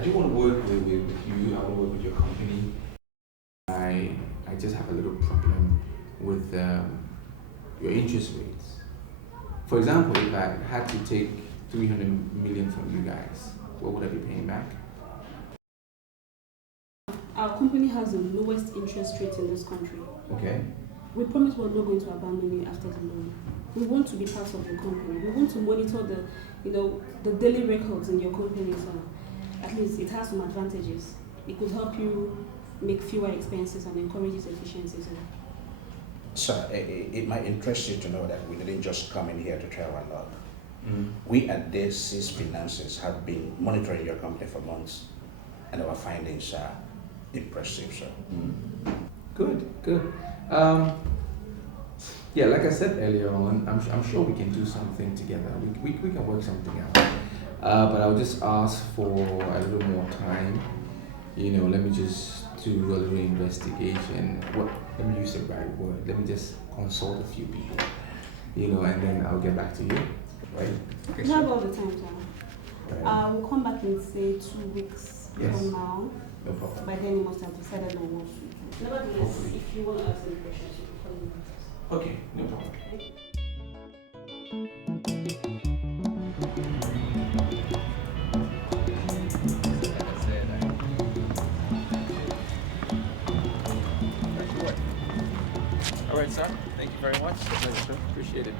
do want to work with you. I want to work with your company. I just have a little problem with your interest rates. For example, if I had to take 300 million from you guys, what would I be paying back? Our company has the lowest interest rate in this country. Okay. We promise we're not going to abandon you after the loan. We want to be part of your company. We want to monitor the daily records in your company, so at least it has some advantages. It could help you make fewer expenses and encourages efficiencies. Sir, it might interest you to know that we didn't just come in here to try our luck. We at This Finances have been monitoring your company for months, and our findings are impressive, sir. Good. Yeah, like I said earlier on, I'm sure we can do something together. We can work something out. But I'll just ask for a little more time. Let me just do a little investigation. Let me use the right word. Let me just consult a few people. And then I'll get back to you. Right? Okay, we have all the time, sir. Right. We'll come back in say 2 weeks from now. No problem. By then you must have decided on what to do. Nevertheless, if you want to ask any questions, you can call me. Okay, no problem. All right, sir. Thank you very much. Appreciate it.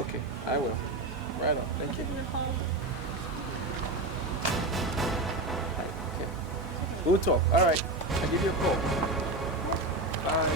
Okay, I will. Right on. Thank you. Okay. We'll talk. All right. I'll give you a call. Bye.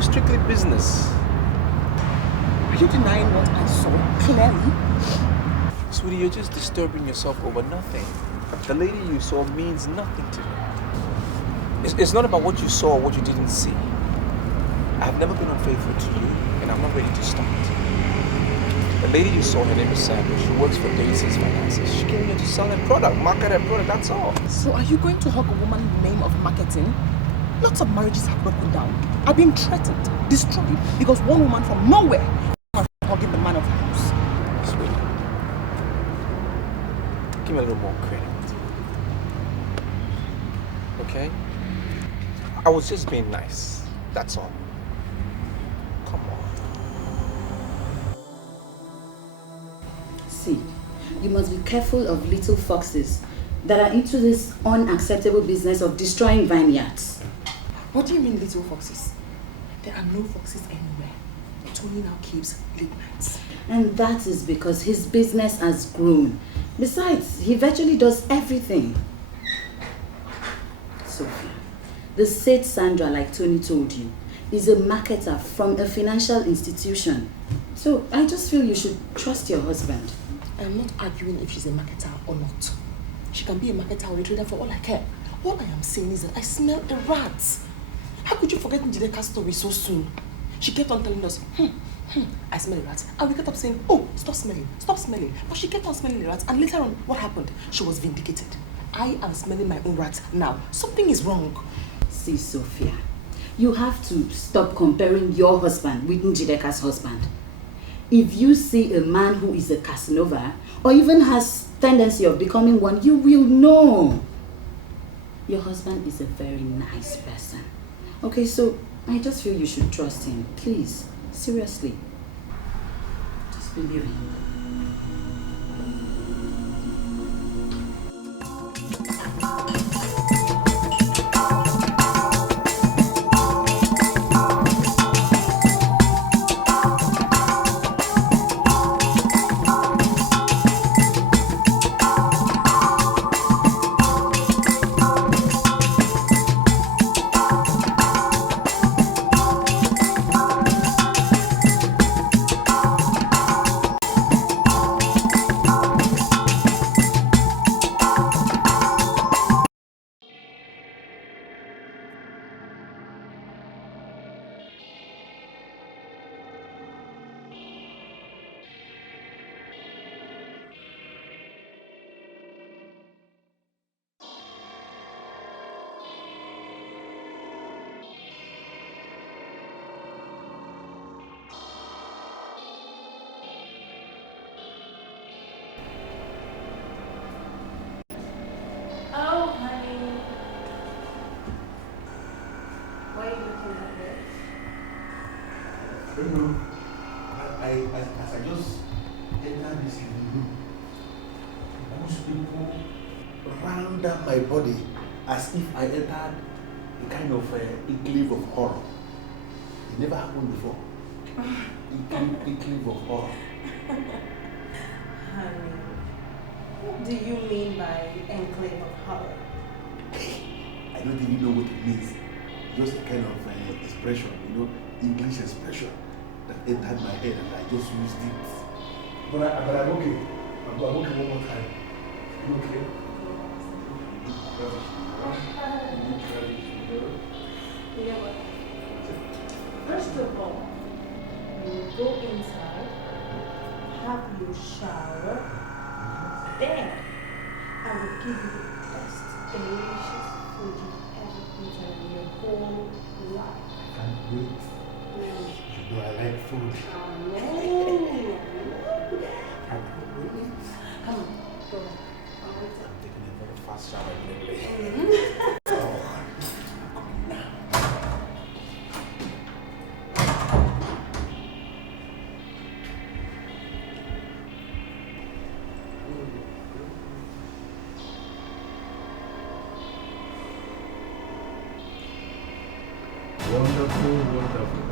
Strictly business. Are you denying what I saw clearly? Sweetie, you're just disturbing yourself over nothing. The lady you saw means nothing to me. It's not about what you saw or what you didn't see. I've never been unfaithful to you, and I'm not ready to start. The lady you saw, her name is Sandra. She works for Daisy's Finances. She came here to sell her product, market her product, that's all. So are you going to hug a woman in the name of marketing? Lots of marriages have broken down. I've been threatened, destroyed, because one woman from nowhere was hugging the man of the house. Sweetie, give me a little more credit. Okay? I was just being nice. That's all. Come on. See, you must be careful of little foxes that are into this unacceptable business of destroying vineyards. What do you mean little foxes? There are no foxes anywhere. Tony now keeps late nights. And that is because his business has grown. Besides, he virtually does everything. Sophia, the said Sandra, like Tony told you, is a marketer from a financial institution. So I just feel you should trust your husband. I am not arguing if she's a marketer or not. She can be a marketer or a trader for all I care. All I am saying is that I smell a rat. How could you forget Njideka's story so soon? She kept on telling us, I smell a rat. And we kept up saying, oh, stop smelling. But she kept on smelling the rat. And later on, what happened? She was vindicated. I am smelling my own rat now. Something is wrong. See, Sophia, you have to stop comparing your husband with Njideka's husband. If you see a man who is a Casanova, or even has tendency of becoming one, you will know. Your husband is a very nice person. Okay, so I just feel you should trust him. Please, seriously. Just believe him. don't know. As I just entered this room, most people ran down my body as if I entered a kind of enclave of horror. It never happened before. Enclave of horror. Honey, what do you mean by enclave of horror? I don't even know what it means. Just a kind of expression, English expression that entered my head and I just used it. But I'm okay. I'm okay one more time. You okay? You know what? First of all, you go inside, have your shower, then I will give you the best delicious food you've ever eaten in your whole life. I can't wait. You know I like food. Come on, go on. I'm taking a very fast shower lately. Wonderful, wonderful.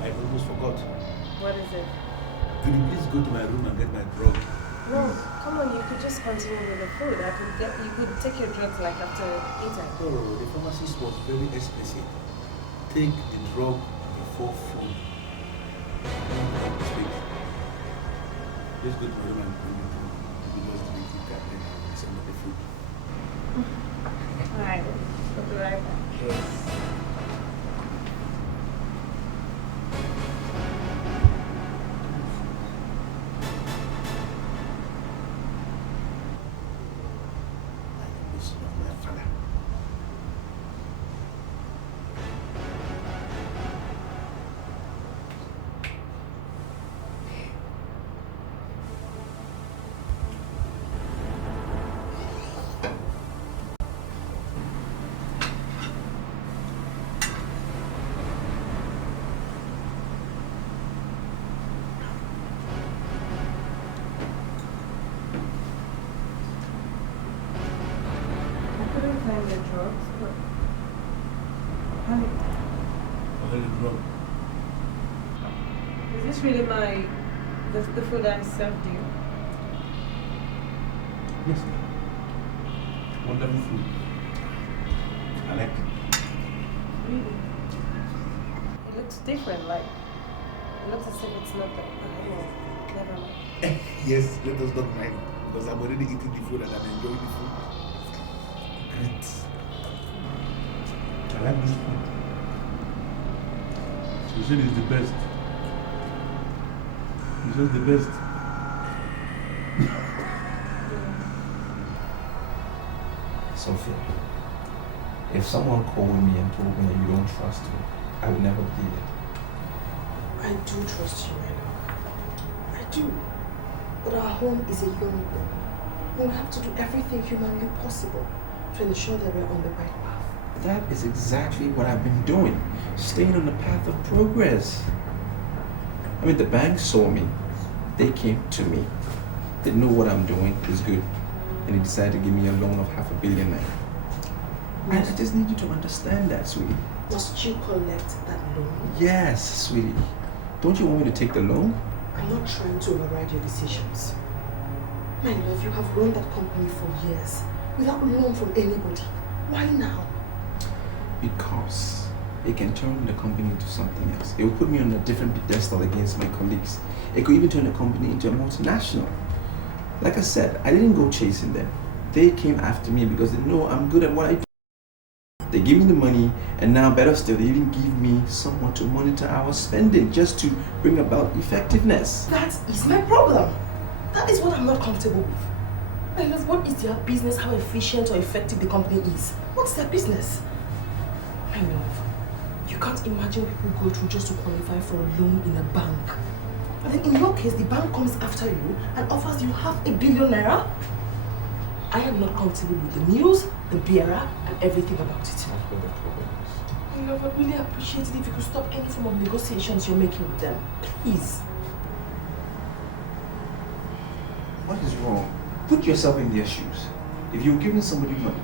I almost forgot. What is it? Could you please go to my room and get my drug? No, come on, you could just continue with the food. You could take your drugs like after eating. No, the pharmacist was very explicit. Take the drug before food. Let's go to my room and bring it home. We just drink it and then send the food. Alright, we'll be right back. Yes. Is this really the food I served you? Yes. Wonderful food. I like it. Really? It looks different, like it looks as if it's not there. Oh, never mind. Yes, let us not mind, because I'm already eating the food and I'm enjoying the food. Great. I like this food. You said it's the best. It's just the best. Sophia, if someone called me and told me that you don't trust me, I would never believe it. I do trust you, my love. I do. But our home is a young one. We'll have to do everything humanly possible to ensure that we're on the right path. That is exactly what I've been doing, staying on the path of progress. I mean, the bank saw me. They came to me. They know what I'm doing is good. And they decided to give me a loan of $500 million. I just need you to understand that, sweetie. Must you collect that loan? Yes, sweetie. Don't you want me to take the loan? I'm not trying to override your decisions. My love, you have run that company for years without loan from anybody. Why now? Because it can turn the company into something else. It will put me on a different pedestal against my colleagues. It could even turn the company into a multinational. Like I said, I didn't go chasing them. They came after me because they know I'm good at what I do. They give me the money, and now better still, they even give me someone to monitor our spending just to bring about effectiveness. That is my problem. That is what I'm not comfortable with. My love, what is their business how efficient or effective the company is? What's their business? My love, you can't imagine people go through just to qualify for a loan in a bank. And then in your case, the bank comes after you and offers you $500 million. I am not comfortable with the news, the bearer, and everything about it. That's what the problem is. I love, I'd really appreciate it if you could stop any form of negotiations you're making with them. Please. What is wrong? Put yourself in their shoes. If you're giving somebody money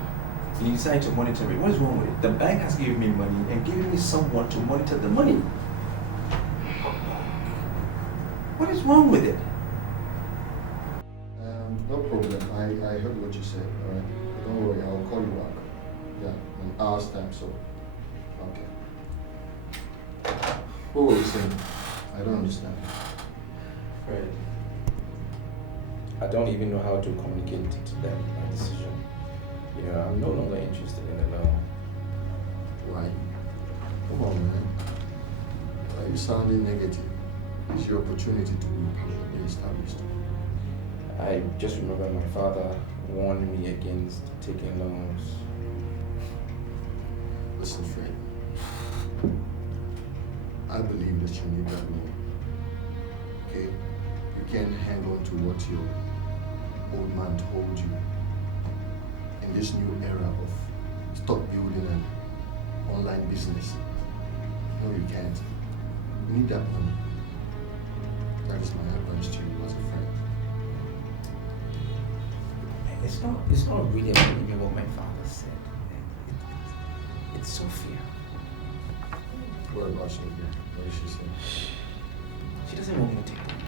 and you decide to monitor it, what is wrong with it? The bank has given me money and given me someone to monitor the money. What is wrong with it? No problem. I heard what you said, alright? Don't worry, I'll call you back. Yeah, an hour's time, so. Okay. What were you saying? I don't understand. Fred, I don't even know how to communicate to them my decision. You know, I'm no longer interested in the law. Why? Come on, man. Why are you sounding negative? It's your opportunity to be permanently established. I just remember my father warned me against taking loans. Listen, Fred. I believe that you need that loan. Okay? You can't hang on to what your old man told you. In this new era of stock building and online business. No, you can't. You need that money. That is my advice to you as a friend. It's not really about even what my father said. It's Sophia. What about Sophia? What did she say? She doesn't want me to take the loan.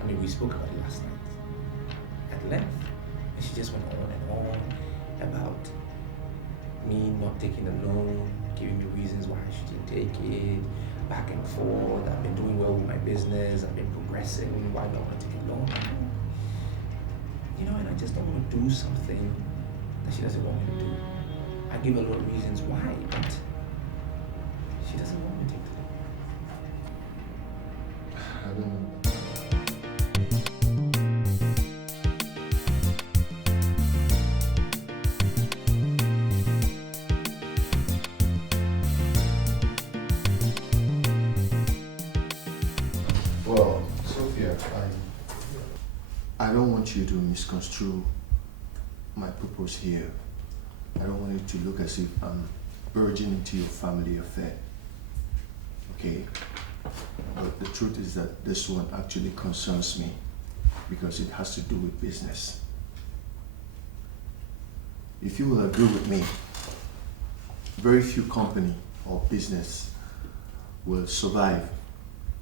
I mean, we spoke about it last night at length, and she just went on and on about me not taking the loan, giving me reasons why I shouldn't take it, back and forth. I've been doing well with my business. I've been progressing. Why not want to take a loan? You know, and I just don't want to do something that she doesn't want me to do. I give her a lot of reasons why, but she doesn't want me to take the loan. I don't know. Well, Sophia, I don't want you to misconstrue my purpose here. I don't want it to look as if I'm urging into your family affair. Okay? But the truth is that this one actually concerns me because it has to do with business. If you will agree with me, very few company or business will survive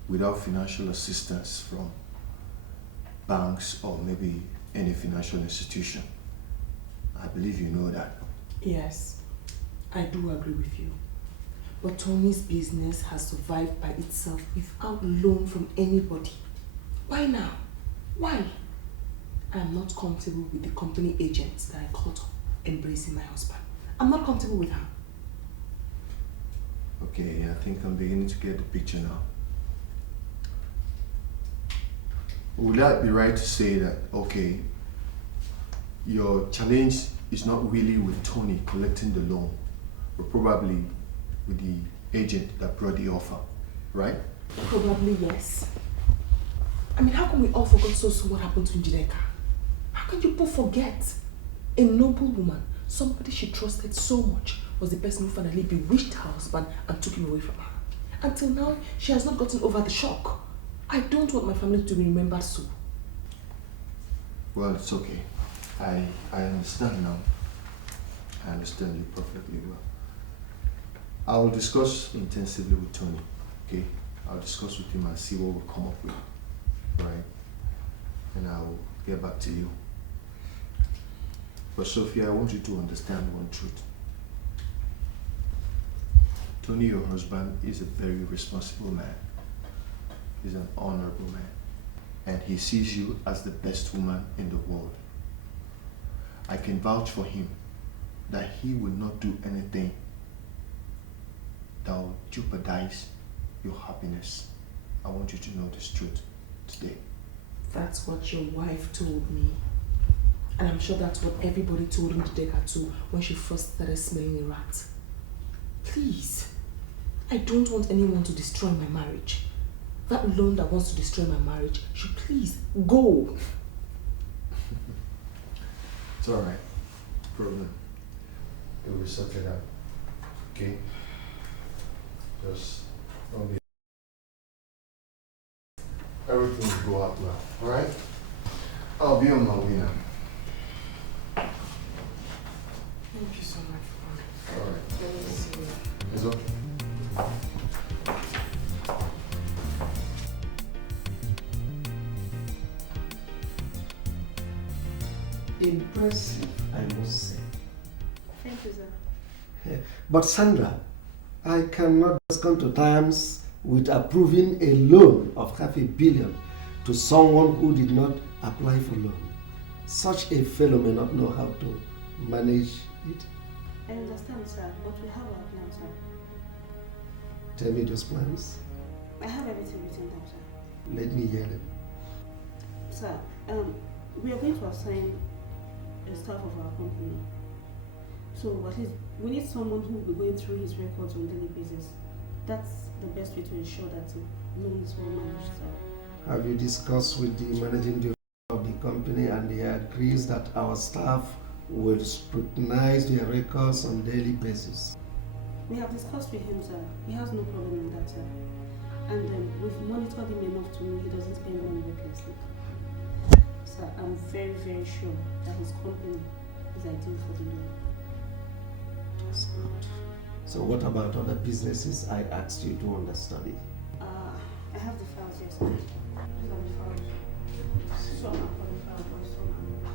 without financial assistance from banks or maybe any financial institution. I believe you know that. Yes, I do agree with you. But Tony's business has survived by itself without loan from anybody. Why now? Why? I am not comfortable with the company agents that I caught embracing my husband. I'm not comfortable with her. Okay, I think I'm beginning to get the picture now. Would that be right to say that, okay, your challenge is not really with Tony collecting the loan, but probably with the agent that brought the offer, right? Probably yes. I mean, how come we all forgot so soon what happened to Njideka? How can you both forget? A noble woman, somebody she trusted so much, was the person who finally bewitched her husband and took him away from her. Until now, she has not gotten over the shock. I don't want my family to be remembered so. Well, it's okay. I understand now. I understand you perfectly well. I will discuss intensively with Tony, okay? I'll discuss with him and see what we'll come up with, right? And I'll get back to you. But Sophia, I want you to understand one truth. Tony, your husband, is a very responsible man. He's an honorable man. And he sees you as the best woman in the world. I can vouch for him that he will not do anything that will jeopardize your happiness. I want you to know this truth today. That's what your wife told me. And I'm sure that's what everybody told Njideka too when she first started smelling a rat. Please, I don't want anyone to destroy my marriage. That loan that wants to destroy my marriage should please go. It's It's alright. Problem. It will be sorted out. Okay? Just don't be. Everything will go out well. Alright? I'll be on my way now. Thank you so much for coming. Alright. Let me see you. It's okay. Impressive, I must say. Thank you, sir. But Sandra, I cannot just come to terms with approving a loan of $500 million to someone who did not apply for loan. Such a fellow may not know how to manage it. I understand, sir, but we have our plan, sir. Tell me those plans. I have everything written down, sir. Let me hear them. Sir, we are going to assign a staff of our company. So at least we need someone who will be going through his records on a daily basis. That's the best way to ensure that loans will managed, sir. Have you discussed with the managing director of the company and he agrees that our staff will scrutinize their records on a daily basis? We have discussed with him, sir. He has no problem in that, sir. And we've monitored him enough to know he doesn't spend money recklessly. Sir, I'm very, very sure that his company is ideal for the loan. That's good. So what about other businesses I asked you to understudy? I have the files, yes, sir. I have the files. Some are qualified, but some are not.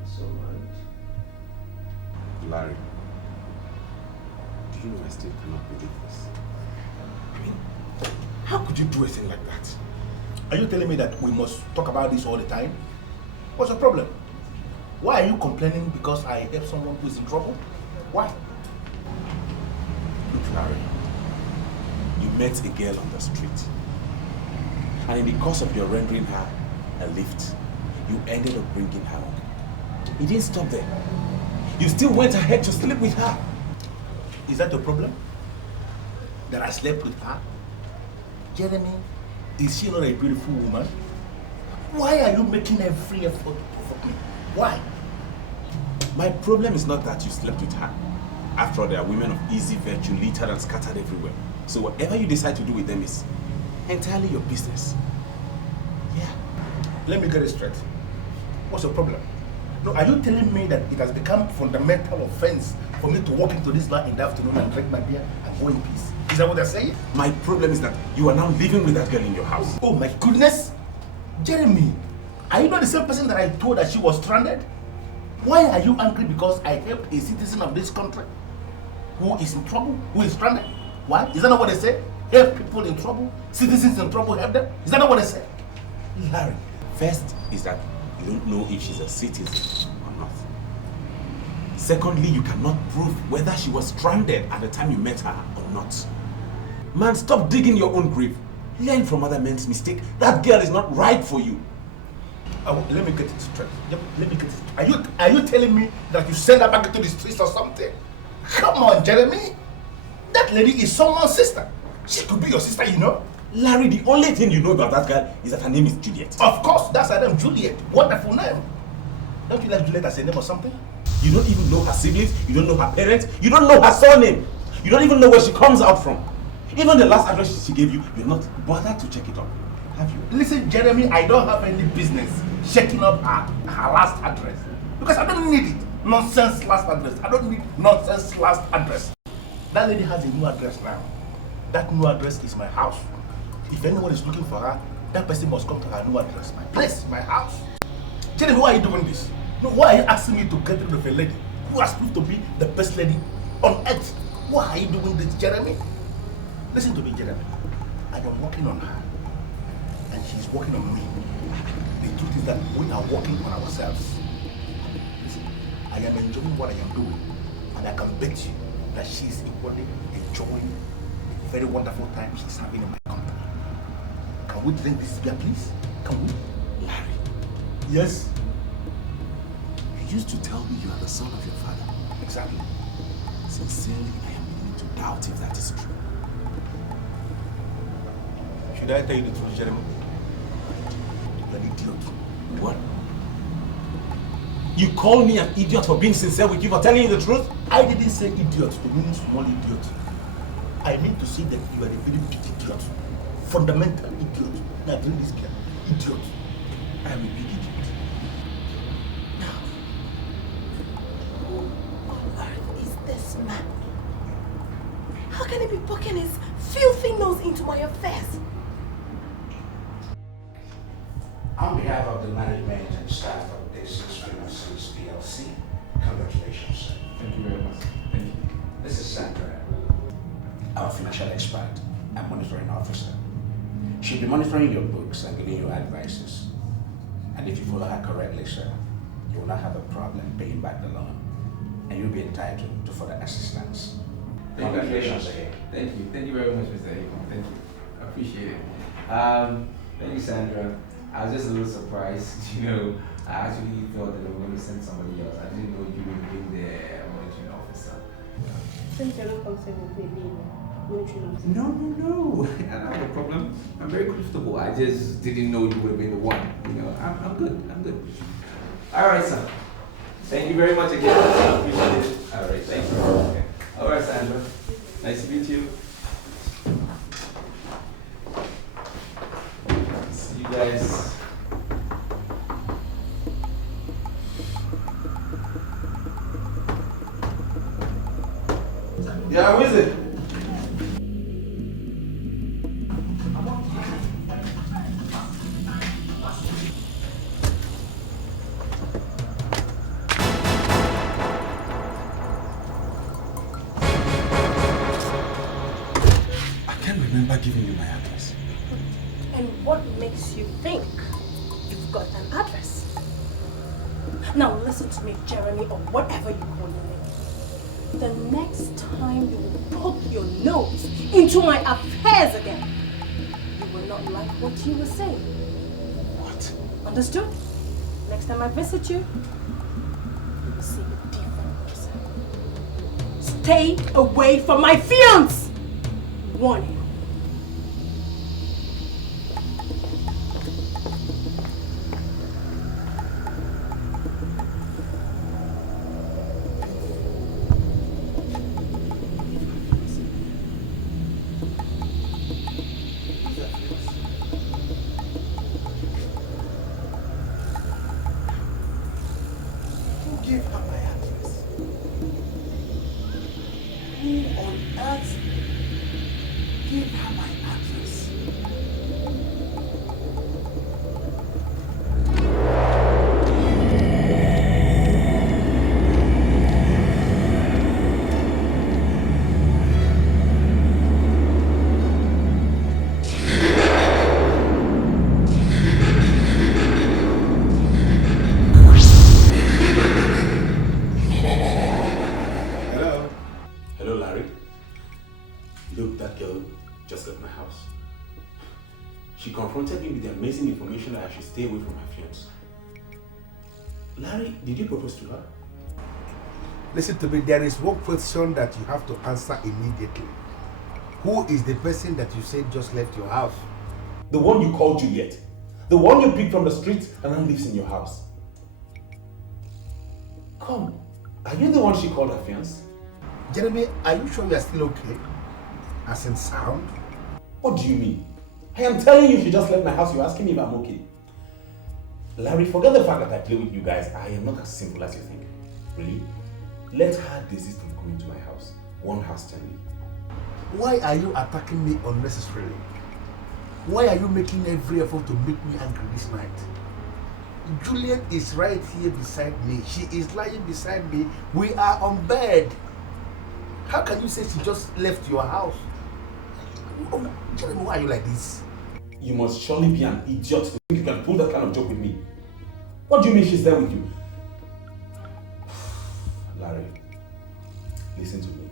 That's all right. Larry, do you know I still cannot believe this? I mean, how could you do a thing like that? Are you telling me that we must talk about this all the time? What's the problem? Why are you complaining because I help someone who is in trouble? Why? Look, Larry, you met a girl on the street, and in the course of your rendering her a lift, you ended up bringing her home. You didn't stop there. You still went ahead to sleep with her. Is that the problem? That I slept with her? Jeremy, is she not a beautiful woman? Why are you making every effort to provoke me? Why? My problem is not that you slept with her. After all, they are women of easy virtue, littered and scattered everywhere. So whatever you decide to do with them is entirely your business. Yeah. Let me get it straight. What's the problem? No, are you telling me that it has become fundamental offense for me to walk into this bar in the afternoon and drink my beer and go in peace? Is that what they're saying? My problem is that you are now living with that girl in your house. Oh my goodness! Jeremy, are you not the same person that I told that she was stranded? Why are you angry because I helped a citizen of this country who is in trouble, who is stranded? Why? Is that not what they say? Help people in trouble, citizens in trouble, help them? Is that not what they say? Larry, first is that you don't know if she's a citizen or not. Secondly, you cannot prove whether she was stranded at the time you met her or not. Man, stop digging your own grave. Learn from other men's mistakes. That girl is not right for you. Oh, let me get it straight. Yep, let me get it. Are you telling me that you send her back into the streets or something? Come on, Jeremy. That lady is someone's sister. She could be your sister, you know. Larry, the only thing you know about that girl is that her name is Juliet. Of course, that's her name, Juliet. Wonderful name. Don't you like Juliet as a name or something? You don't even know her siblings, you don't know her parents, you don't know her surname. You don't even know where she comes out from. Even the last address she gave you, you're not bothered to check it up. Have you? Listen, Jeremy, I don't have any business checking up her last address. Because I don't need it. Nonsense last address. I don't need nonsense last address. That lady has a new address now. That new address is my house. If anyone is looking for her, that person must come to her new address. My place, my house. Jeremy, why are you doing this? No, why are you asking me to get rid of a lady who has proved to be the best lady on earth? Why are you doing this, Jeremy? Listen to me, Jeremy. I am working on her, and she's working on me. The truth is that we are working on ourselves. Listen, I am enjoying what I am doing, and I can bet you that she's equally enjoying the very wonderful time she's having in my company. Can we drink this beer, please? Can we? Larry. Yes? You used to tell me you are the son of your father. Exactly. Sincerely, I am beginning to doubt if that is true. Should I tell you the truth, Jeremy? You're an idiot. What? You call me an idiot for being sincere with you, for telling you the truth? I didn't say idiot to mean small idiot. I mean to say that you are a very big idiot. Fundamental idiot. Now bring this girl. Idiot. I am a big idiot. Now, who on earth is this man? How can he be poking his filthy nose into my affairs? On behalf of the management and staff of this Finances PLC, congratulations, sir. Thank you very much. Thank you. This is Sandra, our financial expert and monitoring officer. She'll be monitoring your books and giving you advices. And if you follow her correctly, sir, you will not have a problem paying back the loan. And you'll be entitled to further assistance. Congratulations again. Thank you. Thank you very much, Mr. Akon. Thank you. I appreciate it. Thank you, Sandra. I was just a little surprised. I actually thought that they were going to send somebody else. I didn't know you would be the monitoring officer. Since you're not comfortable with being monitoring officer. No. I don't have a problem. I'm very comfortable. I just didn't know you would have been the one. I'm good. All right, sir. Thank you very much again. I appreciate it. All right, thank you. Okay. All right, Sandra. Nice to meet you. See you guys. Yeah, who is it? I can't remember giving you my address. And what makes you think you've got an address? Now listen to me, Jeremy, or whatever you call your name. The next time you will poke your nose into my affairs again, you will not like what you were saying. What? Understood? Next time I visit you, you will see a different person. Stay away from my fiance! Warning. Give her my address. Who on earth gave her my address? Hello, Larry. Look, that girl just left my house. She confronted me with the amazing information that I should stay away from my fiance. Larry, did you propose to her? Listen to me, there is one question that you have to answer immediately. Who is the person that you said just left your house? The one you called Juliet. The one you picked from the street and now lives in your house. Come, are you the one she called her fiance? Jeremy, are you sure you are still okay? As in sound? What do you mean? I am telling you she just left my house. You're asking me if I'm okay. Larry, forget the fact that I play with you guys. I am not as simple as you think. Really? Let her desist from coming to my house. One house sternly. Why are you attacking me unnecessarily? Why are you making every effort to make me angry this night? Juliet is right here beside me. She is lying beside me. We are on bed. How can you say she just left your house? Oh, Jeremy, why are you like this? You must surely be an idiot to think you can pull that kind of joke with me. What do you mean she's there with you? Larry, listen to me.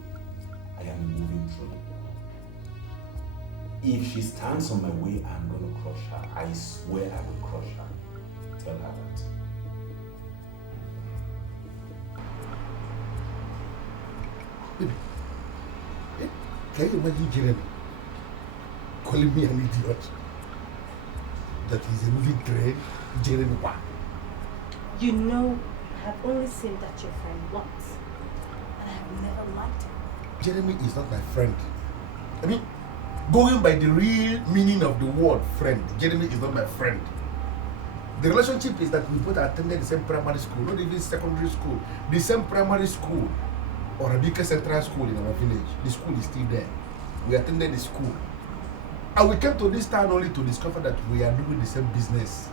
I am a moving train. If she stands on my way, I'm going to crush her. I swear I will crush her. Tell her that. Baby, can you imagine Jeremy calling me an idiot. That he's a moving train, Jeremy. You know, I have only seen that your friend once, and I have never liked him. Jeremy is not my friend. I mean, going by the real meaning of the word friend, Jeremy is not my friend. The relationship is that we both attended the same primary school, not even secondary school, the same primary school, or a Vicker Central School in our village. The school is still there. We attended the school. And we came to this town only to discover that we are doing the same business.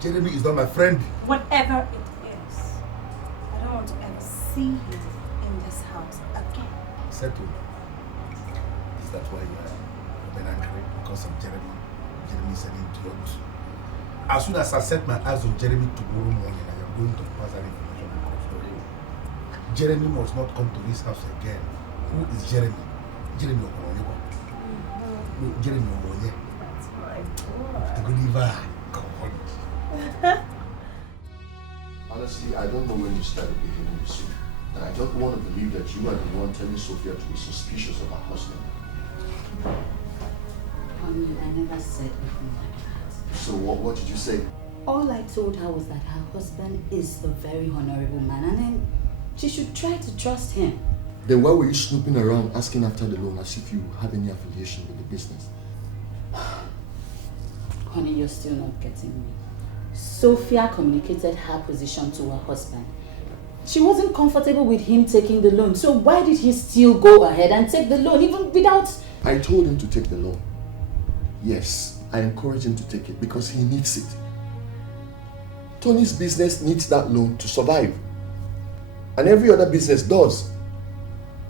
Jeremy is not my friend. Whatever it is, I don't want to ever see him in this house again. Settled. Is that why you are been angry? Because of Jeremy? Jeremy is an idiot. As soon as I set my eyes on Jeremy tomorrow morning, I am going to pass that information across to him. Jeremy must not come to this house again. Who is Jeremy? Jeremy Okonkwo. No, Jeremy Okonkwo. That's my boy. The good God. Honestly, I don't know when you started behaving this way. And I don't want to believe that you are the one telling Sophia to be suspicious of her husband. Honey, I never said anything like that. So what did you say? All I told her was that her husband is a very honorable man and then she should try to trust him. Then why were you snooping around asking after the loan as if you had any affiliation with the business? Honey, you're still not getting me. Sophia communicated her position to her husband. She wasn't comfortable with him taking the loan, so why did he still go ahead and take the loan even without... I told him to take the loan. Yes, I encouraged him to take it because he needs it. Tony's business needs that loan to survive. And every other business does.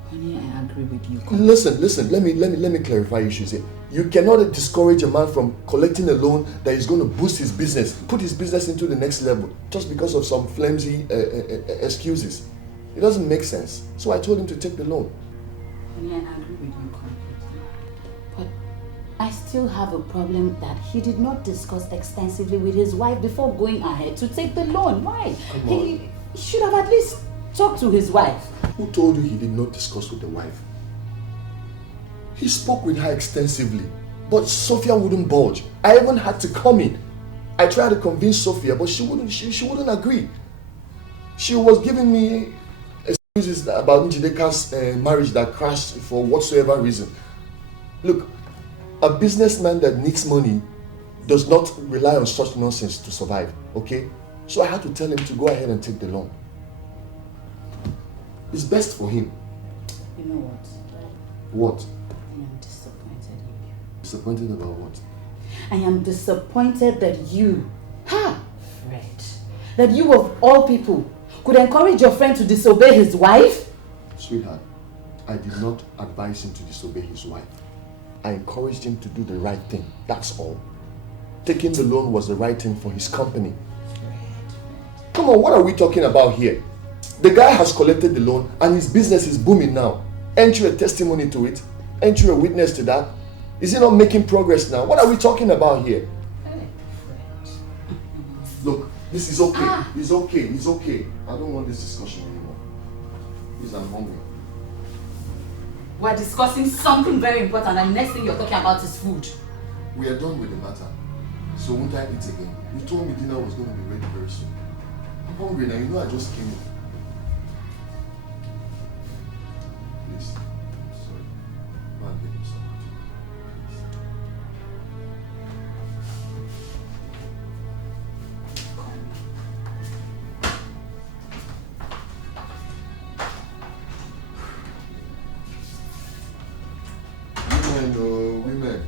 Honey, I agree with you. Listen, let me clarify issues here. You cannot discourage a man from collecting a loan that is going to boost his business, put his business into the next level, just because of some flimsy excuses. It doesn't make sense. So I told him to take the loan. Honey, I agree with you completely. But I still have a problem that he did not discuss extensively with his wife before going ahead to take the loan. Why? He should have at least talked to his wife. Who told you he did not discuss with the wife? He spoke with her extensively, but Sophia wouldn't budge. I even had to come in. I tried to convince Sophia, but she wouldn't agree. She was giving me excuses about Njideka's marriage that crashed for whatsoever reason. Look, a businessman that needs money does not rely on such nonsense to survive, okay? So I had to tell him to go ahead and take the loan. It's best for him. You know what? What? I am disappointed in you. Disappointed about what? I am disappointed that you, Fred, that you of all people could encourage your friend to disobey his wife? Sweetheart, I did not advise him to disobey his wife. I encouraged him to do the right thing, that's all. Taking the loan was the right thing for his company. Come on, what are we talking about here? The guy has collected the loan and his business is booming now. Ain't you a testimony to it? Ain't you a witness to that? Is he not making progress now? What are we talking about here? Look, this is okay. It's okay. It's okay. I don't want this discussion anymore. Please, I'm hungry. We're discussing something very important and the next thing you're talking about is food. We are done with the matter. So won't I eat again? You told me dinner was going to be ready very soon. I'm hungry now. You know I just came in. Please. Sorry. Man, get me some. Women.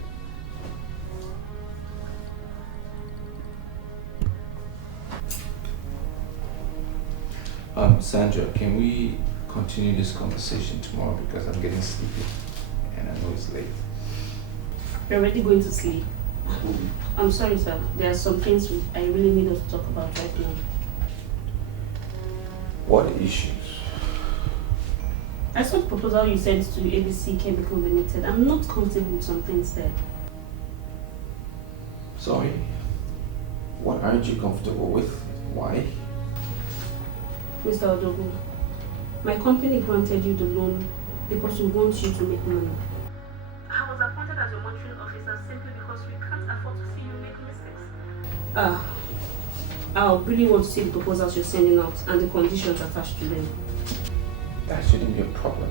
Sandra, can we continue this conversation tomorrow because I'm getting sleepy and I know it's late. You're already going to sleep. I'm sorry, sir. There are some things I really need us to talk about right now. What issues? I saw the proposal you sent to ABC Chemical Limited. I'm not comfortable with some things there. Sorry? What aren't you comfortable with? Why? Mr. Odogu, my company granted you the loan because we want you to make money. I was appointed as your monetary I really want to see the proposals you're sending out and the conditions attached to them. That shouldn't be a problem.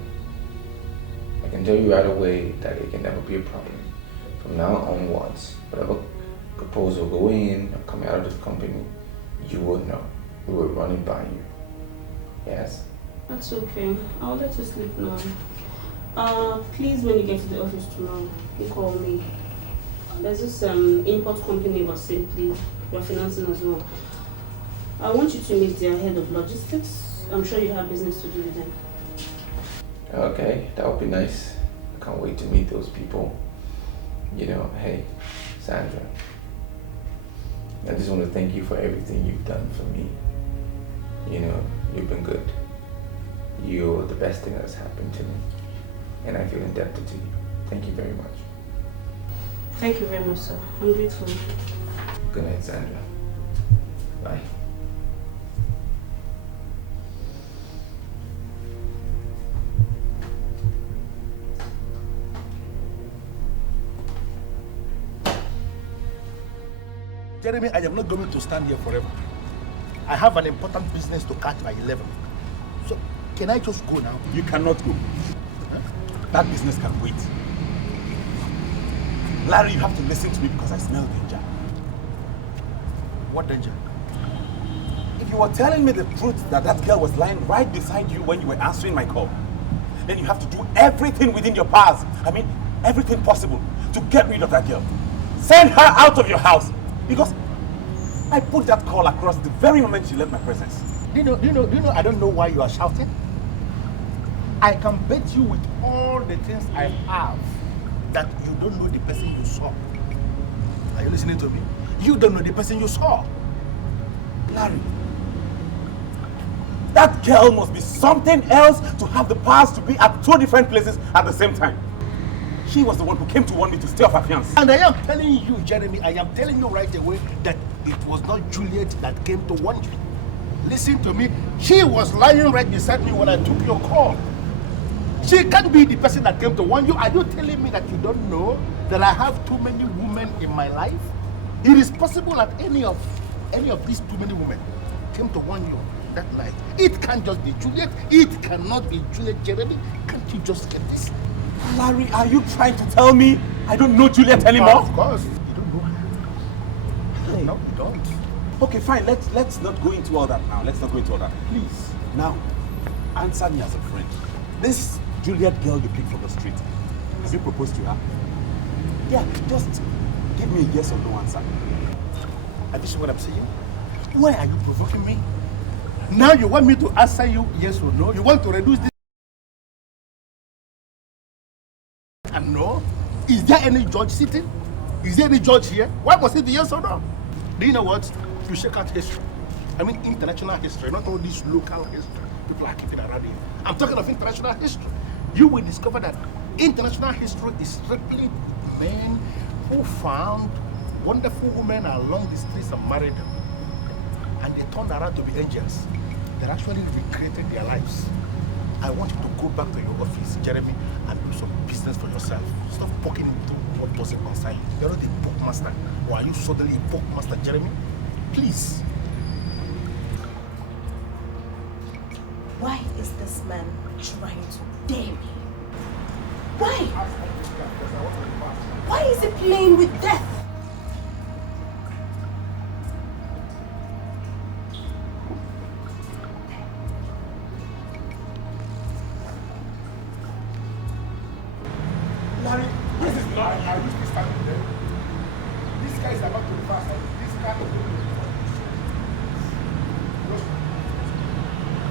I can tell you right away that it can never be a problem. From now onwards, whatever proposal going in or coming out of the company, you will know. We will run it by you. Yes? That's okay. I'll let you sleep now. Please, when you get to the office tomorrow, you call me. There's this import company was simply we're financing as well. I want you to meet their head of logistics. I'm sure you have business to do with them. Okay, that would be nice. I can't wait to meet those people. You know, hey, Sandra, I just want to thank you for everything you've done for me. You know, you've been good. You're the best thing that's happened to me. And I feel indebted to you. Thank you very much. Thank you very much, sir. I'm grateful. Good night, Sandra. Bye. Jeremy, I am not going to stand here forever. I have an important business to catch by 11. So, can I just go now? You cannot go. Huh? That business can wait. Larry, you have to listen to me because I smell danger. What danger? If you were telling me the truth that that girl was lying right beside you when you were answering my call, then you have to do everything within your powers. I mean, everything possible to get rid of that girl. Send her out of your house. Because I put that call across the very moment she left my presence. Do you know, I don't know why you are shouting. I can bet you with all the things I have that you don't know the person you saw. Are you listening to me? You don't know the person you saw. Larry, that girl must be something else to have the powers to be at two different places at the same time. She was the one who came to warn me to stay off her fiancé. And I am telling you, Jeremy, I am telling you right away that it was not Juliet that came to warn you. Listen to me. She was lying right beside me when I took your call. She can't be the person that came to warn you. Are you telling me that you don't know that I have too many women in my life? It is possible that any of these too many women came to warn you that night. It can't just be Juliet. It cannot be Juliet, Jeremy. Can't you just get this? Larry, are you trying to tell me I don't know Juliet anymore? Of course. You don't know her. Hey. No, you don't. Okay, fine. Let's not go into all that now. Let's not go into all that. Please. Now, answer me as a friend. This Juliet girl you picked from the street, have you proposed to her? Yeah, just give me a yes or no answer. Have you seen what I'm saying? Why are you provoking me? Now you want me to answer you yes or no? You want to reduce this? And no? Is there any judge sitting? Is there any judge here? Why must it be yes or no? Do you know what? You check out history. I mean international history, not only this local history. People are keeping around here. I'm talking of international history. You will discover that international history is strictly men who found wonderful women along the streets and married them. And they turned around to be angels. They actually recreated their lives. I want you to go back to your office, Jeremy, and do some business for yourself. Stop poking into what doesn't concern you. You're not a bookmaster. Or are you suddenly a bookmaster, Jeremy? Please. Why is this man trying to dare me? Why? Why is he playing with death? Larry, this is not. I wish this standing there. This guy is about to pass. This guy is going to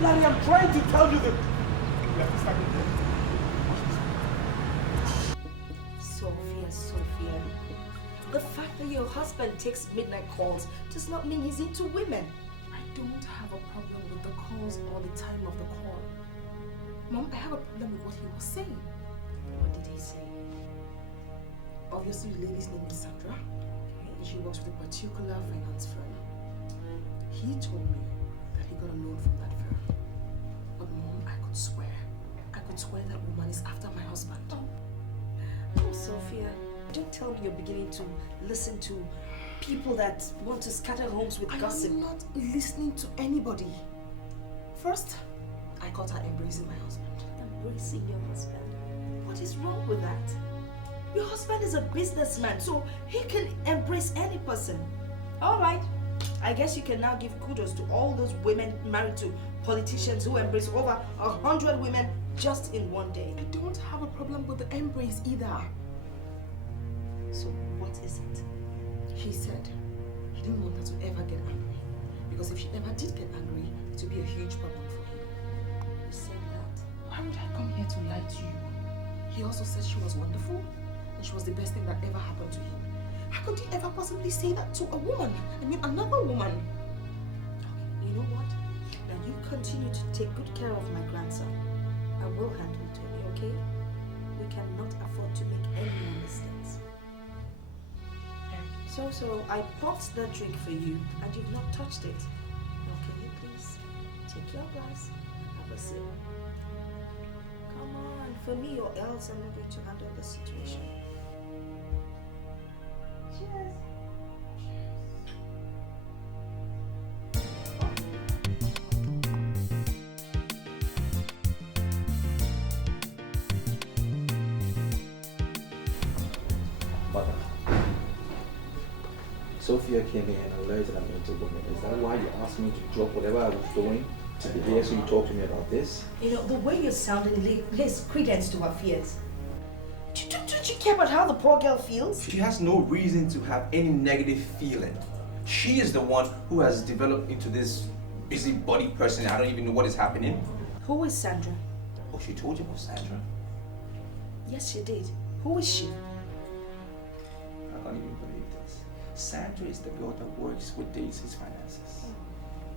Larry, I'm trying to tell you that. Sophia. The fact that your husband takes midnight calls does not mean he's into women. I don't have a problem with the calls or the time of the call. Mom, I have a problem with what he was saying. What did he say? Obviously, the lady's name is Sandra. She works with a particular finance firm. He told me that he got a loan from that firm. But Mom, I could swear that woman is after my husband. Oh, Sophia, don't tell me you're beginning to listen to people that want to scatter homes with gossip. I'm not listening to anybody. First, I caught her embracing my husband. Embracing your husband? What is wrong with that? Your husband is a businessman, so he can embrace any person. Alright, I guess you can now give kudos to all those women married to politicians who embrace over 100 women just in one day. I don't have a problem with the embrace either. So what is it? He said he didn't want her to ever get angry. Because if she ever did get angry, it would be a huge problem for him. You said that? Why would I come here to lie to you? He also said she was wonderful and she was the best thing that ever happened to him. How could you ever possibly say that to a woman? I mean, another woman. Okay, you know what? Now you continue to take good care of my grandson. I will handle it, okay? We cannot afford to make any more mistakes. So I bought that drink for you and you've not touched it. Now can you please take your glass and have a sip? Come on, for me or else I'm not going to handle the situation. Cheers. Mother, Sophia came in and alerted I'm into women. Is that why you asked me to drop whatever I was doing to be here so you talk to me about this? You know, the way you're sounding lays credence to her fears. Don't you care about how the poor girl feels? She has no reason to have any negative feeling. She is the one who has developed into this busybody person. I don't even know what is happening. Who is Sandra? Oh, she told you about Sandra? Yes, she did. Who is she? I can't even believe this. Sandra is the girl that works with Daisy's finances.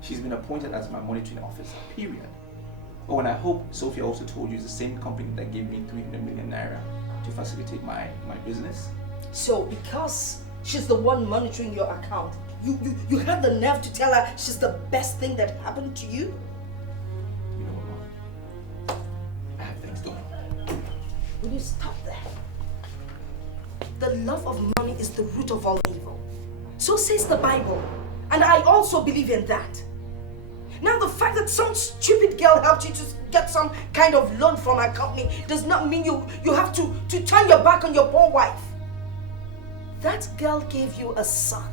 She's been appointed as my monitoring officer, period. Oh, and I hope Sophia also told you it's the same company that gave me 300 million naira to facilitate my business. So, because she's the one monitoring your account, you have the nerve to tell her she's the best thing that happened to you? You know what, Mom? I have things doing. Will you stop there? The love of money is the root of all evil. So says the Bible. And I also believe in that. Now the fact that some stupid girl helped you to get some kind of loan from a company does not mean you have to turn your back on your poor wife. That girl gave you a son.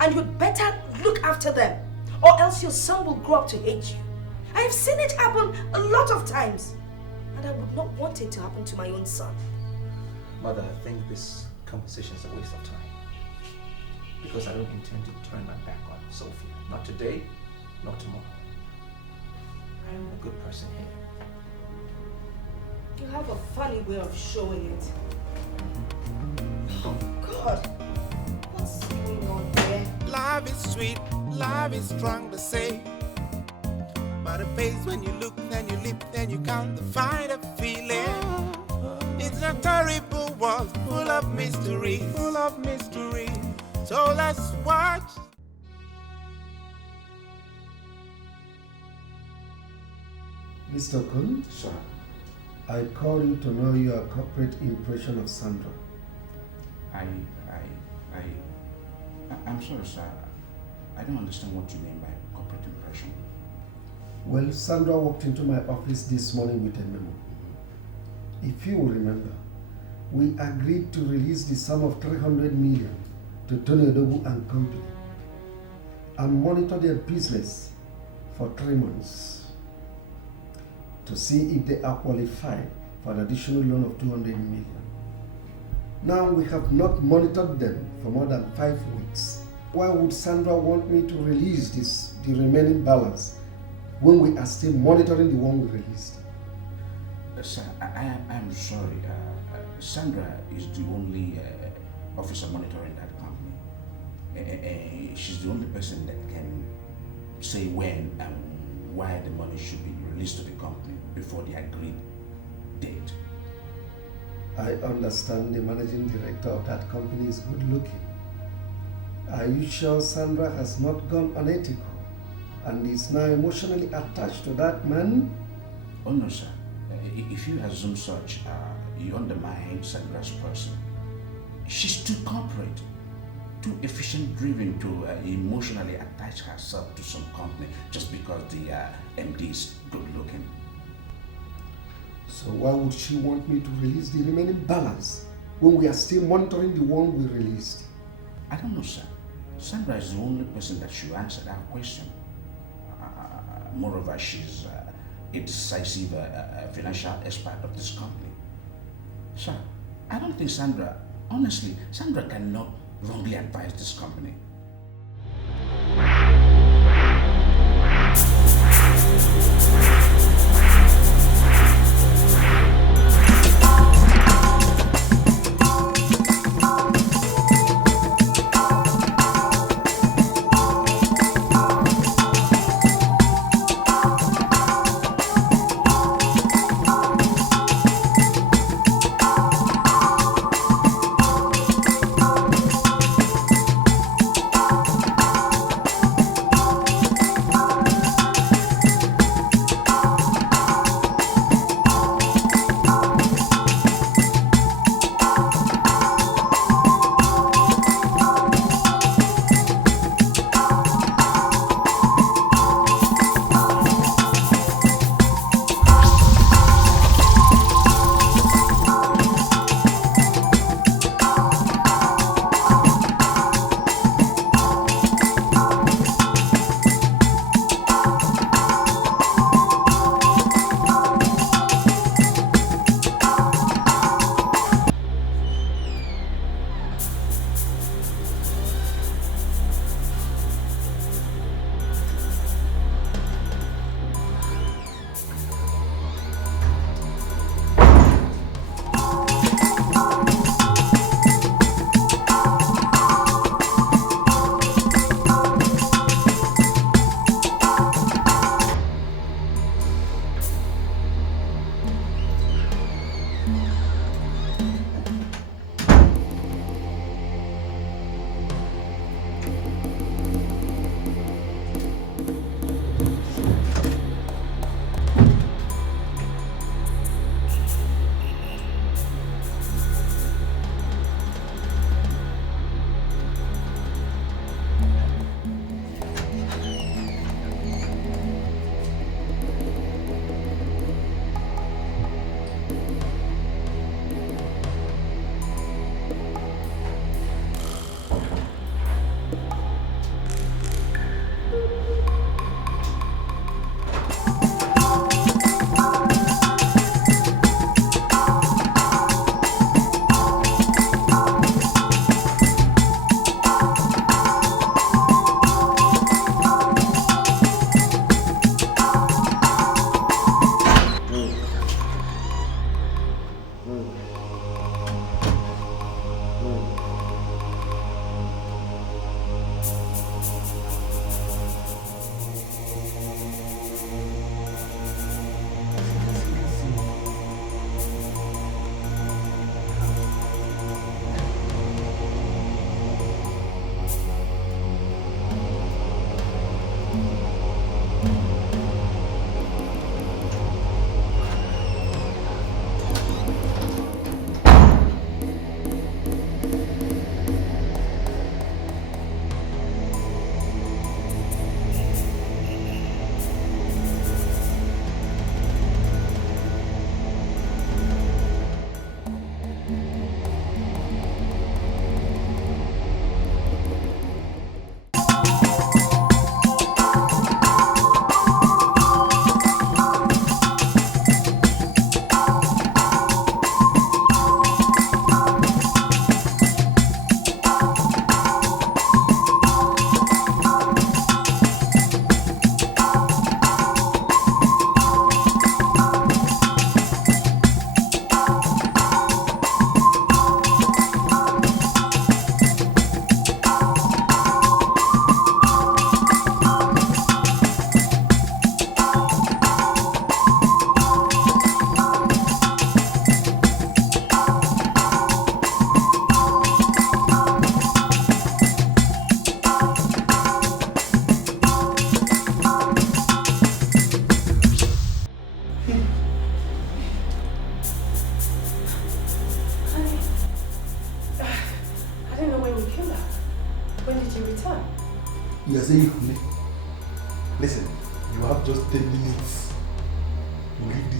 And you'd better look after them, or else your son will grow up to hate you. I have seen it happen a lot of times. And I would not want it to happen to my own son. Mother, I think this conversation is a waste of time. Because I don't intend to turn my back on Sophia. Not today, not tomorrow. I am a good person here. You have a funny way of showing it. Oh God, what's going on here? Love is sweet, love is strong to say. But it pays when you look, then you live, then you can't find a feeling. It's a terrible world, full of mystery, full of mystery. So let's watch. Mr. Kun? Sir. I call you to know your corporate impression of Sandra. I'm sorry, sir. I don't understand what you mean by corporate impression. Well, Sandra walked into my office this morning with a memo. If you will remember, we agreed to release the sum of 300 million to Tony Odogu and company and monitor their business for 3 months to see if they are qualified for an additional loan of 200 million. Now we have not monitored them for more than 5 weeks. Why would Sandra want me to release the remaining balance when we are still monitoring the one we released? Sir, I'm sorry. Sandra is the only officer monitoring that company. She's the only person that can say when and why the money should be released to the company before the agreed date. I understand the managing director of that company is good looking. Are you sure Sandra has not gone unethical and is now emotionally attached to that man? Oh no, sir. If you assume such, you undermine Sandra's person. She's too corporate. too efficient driven to emotionally attach herself to some company just because the MD is good looking. So why would she want me to release the remaining balance when we are still monitoring the one we released? I don't know, sir. Sandra is the only person that should answer that question. Moreover, she's a decisive financial expert of this company. Sir, I don't think honestly, Sandra cannot wrongly advise this company.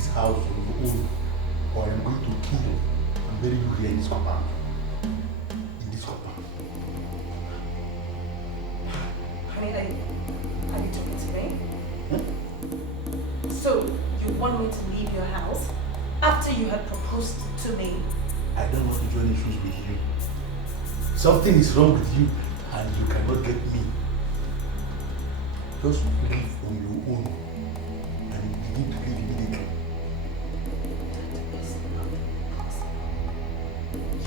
this house on your own, or I'm going to kill and bury you here in this compound. In this compound. Honey, are you talking to me? So, you want me to leave your house after you had proposed to me? I don't want to join issues with you. Something is wrong with you and you cannot get me. Just live on your own and begin to live immediately.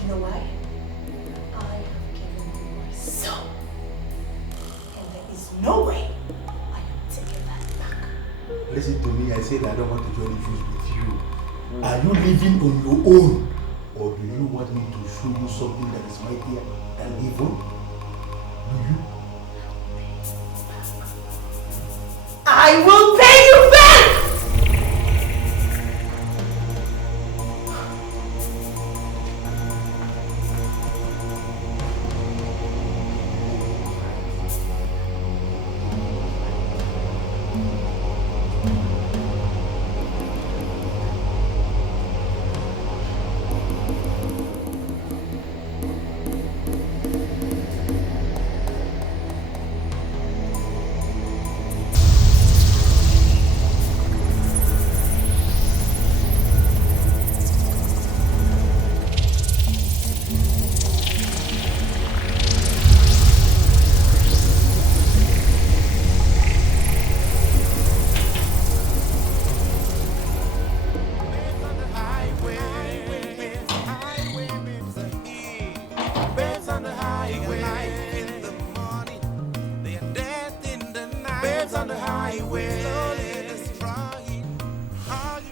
You know why? I have given you my soul. And there is no way I am taking that back. Listen to me, I said I don't want to join issues with you. Are you living on your own? Or do you want me to show you something that is mightier than evil? Do you? I will pay you back!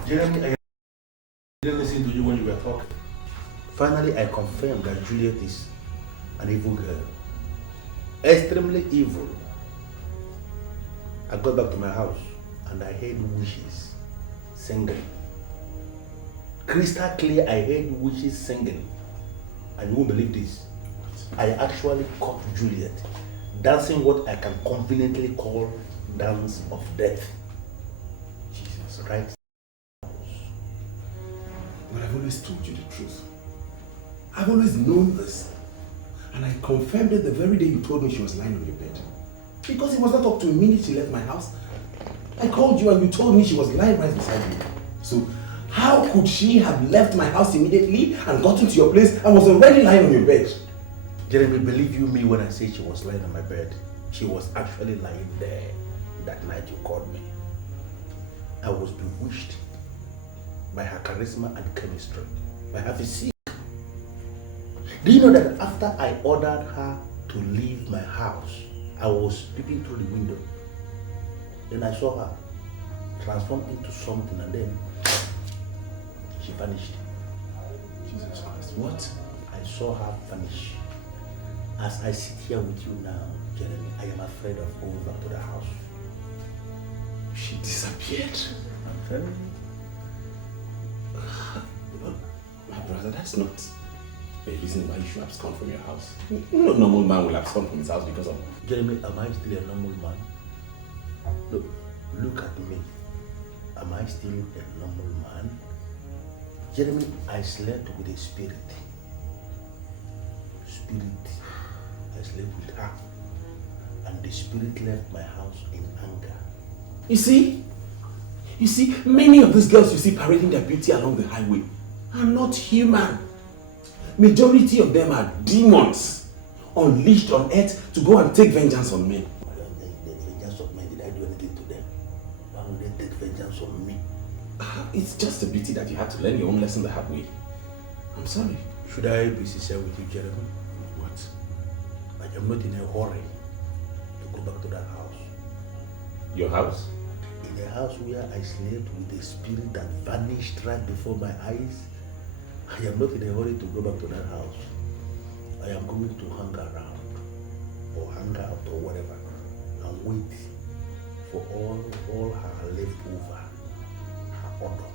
Jeremy, I didn't listen to you when you were talking. Finally, I confirmed that Juliet is an evil girl. Extremely evil. I got back to my house and I heard wishes singing. Crystal clear, I heard wishes singing. And you won't believe this. I actually caught Juliet dancing what I can conveniently call dance of death. Jesus, right? But I've always told you the truth. I've always known this. And I confirmed it the very day you told me she was lying on your bed. Because it was not up to a minute she left my house. I called you and you told me she was lying right beside me. So how could she have left my house immediately and got into your place and was already lying on your bed? Jeremy, believe you me when I say she was lying on my bed. She was actually lying there that night you called me. I was bewitched by her charisma and chemistry, by her physique. Do you know that after I ordered her to leave my house, I was peeping through the window. Then I saw her transform into something and then she vanished. Jesus Christ, what? I saw her vanish. As I sit here with you now, Jeremy, I am afraid of going back to the house. She disappeared. I'm telling you. My brother, that's not a reason why you should abscond from your house. No normal man will abscond from his house because of... Jeremy, am I still a normal man? Look at me. Am I still a normal man? Jeremy, I slept with a spirit. I slept with her. And the spirit left my house in anger. You see, many of these girls you see parading their beauty along the highway are not human. Majority of them are demons unleashed on earth to go and take vengeance on men. I don't take vengeance of men. Did I do anything to them? Why would they take vengeance on me? It's just a pity that you had to learn your own lesson the hard way. I'm sorry. Should I be sincere with you, Jeremy? What? I am not in a hurry to go back to that house. Your house? In a house where I slept with a spirit that vanished right before my eyes. I am not in a hurry to go back to that house. I am going to hang around or hang out or whatever and wait for all her leftover, her odor,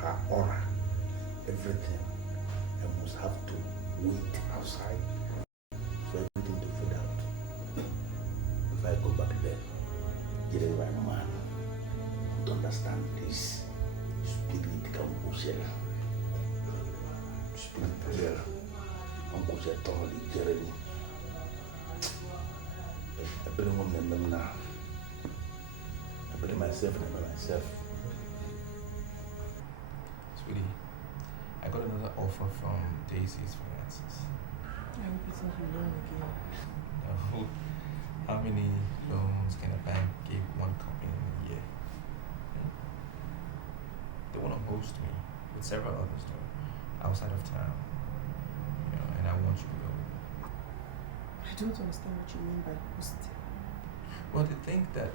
her aura, everything. I must have to wait outside for everything to fade out. If I go back there, get a right man to understand this share. Spirit prayer. Uncle said thoroughly, Jeremy. I believe on them now. I believe myself and myself. Sweetie, I got another offer from Daisy's Finances. I hope it's not a loan again. No. How many loans can a bank give one company in a year? They want to host me with several others though, outside of town. You know, and I want you to go. I don't understand what you mean by hosting. Well, they think that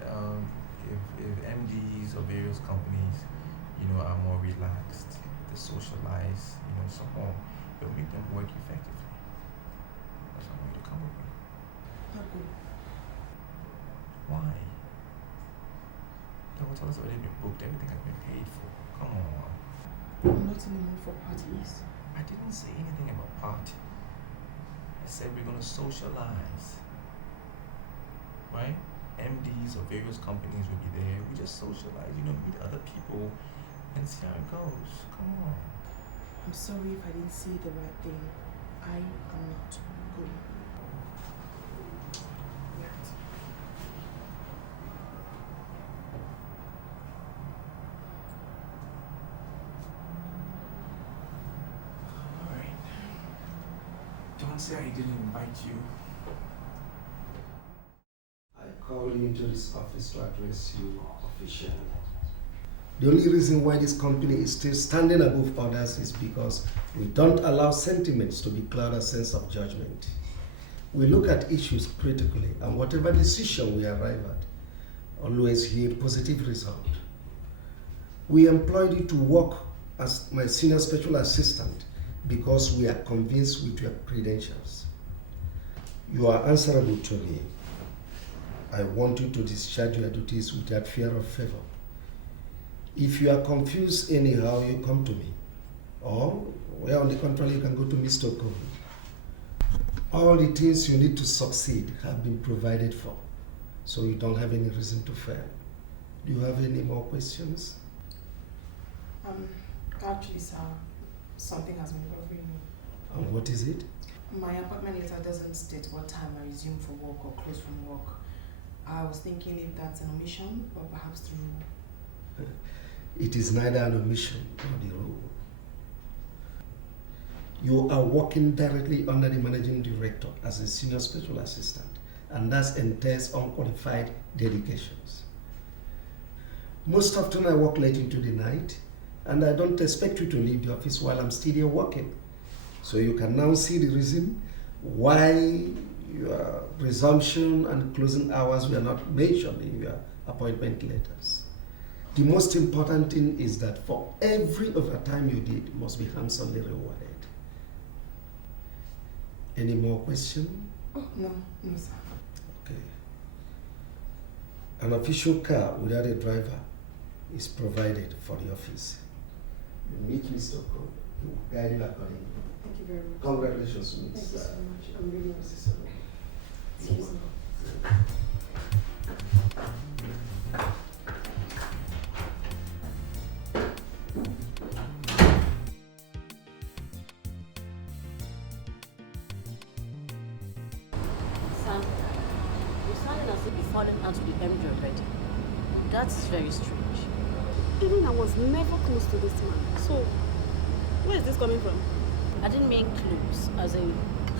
if MDs of various companies, you know, are more relaxed, they socialize, you know, some more, it'll make them work effectively. That's why I want you to come with me. Okay. Why? The hotel's already been booked, everything has been paid for. Come on. I'm not in the mood for parties. I didn't say anything about party. I said we're gonna socialize. Right? MDs of various companies will be there. We just socialize, you know, meet other people and see how it goes. Come on. I'm sorry if I didn't say the right thing. I am not going. Alright. Don't say I didn't invite you. I called you into this office to address you officially. The only reason why this company is still standing above others is because we don't allow sentiments to becloud our sense of judgment. We look at issues critically, and whatever decision we arrive at, always yield positive result. We employed you to work as my senior special assistant because we are convinced with your credentials. You are answerable to me. I want you to discharge your duties without fear or favor. If you are confused anyhow, you come to me. Or, well, on the contrary, you can go to Mr. Okonkwo. All the things you need to succeed have been provided for, so you don't have any reason to fail. Do you have any more questions? Actually, sir, something has been bothering me. And what is it? My appointment letter doesn't state what time I resume for work or close from work. I was thinking if that's an omission or perhaps the rule. It is neither an omission nor the rule. You are working directly under the managing director as a senior special assistant, and that entails unqualified dedications. Most often I work late into the night, and I don't expect you to leave the office while I'm still here working. So you can now see the reason why your resumption and closing hours were not mentioned in your appointment letters. The most important thing is that for every overtime you did, you must be handsomely rewarded. Any more questions? Oh, no, sir. Okay. An official car without a driver is provided for the office. You meet Mr. Okonkwo, he will guide you accordingly. Thank you very much. Congratulations, Ms. Thank you so much. I'm really Mrs. Excuse me. Sam, you're sounding as if you're falling out with the MD already. That's very strange. Even I was never close to this man. So, where is this coming from? I didn't mean clues, as in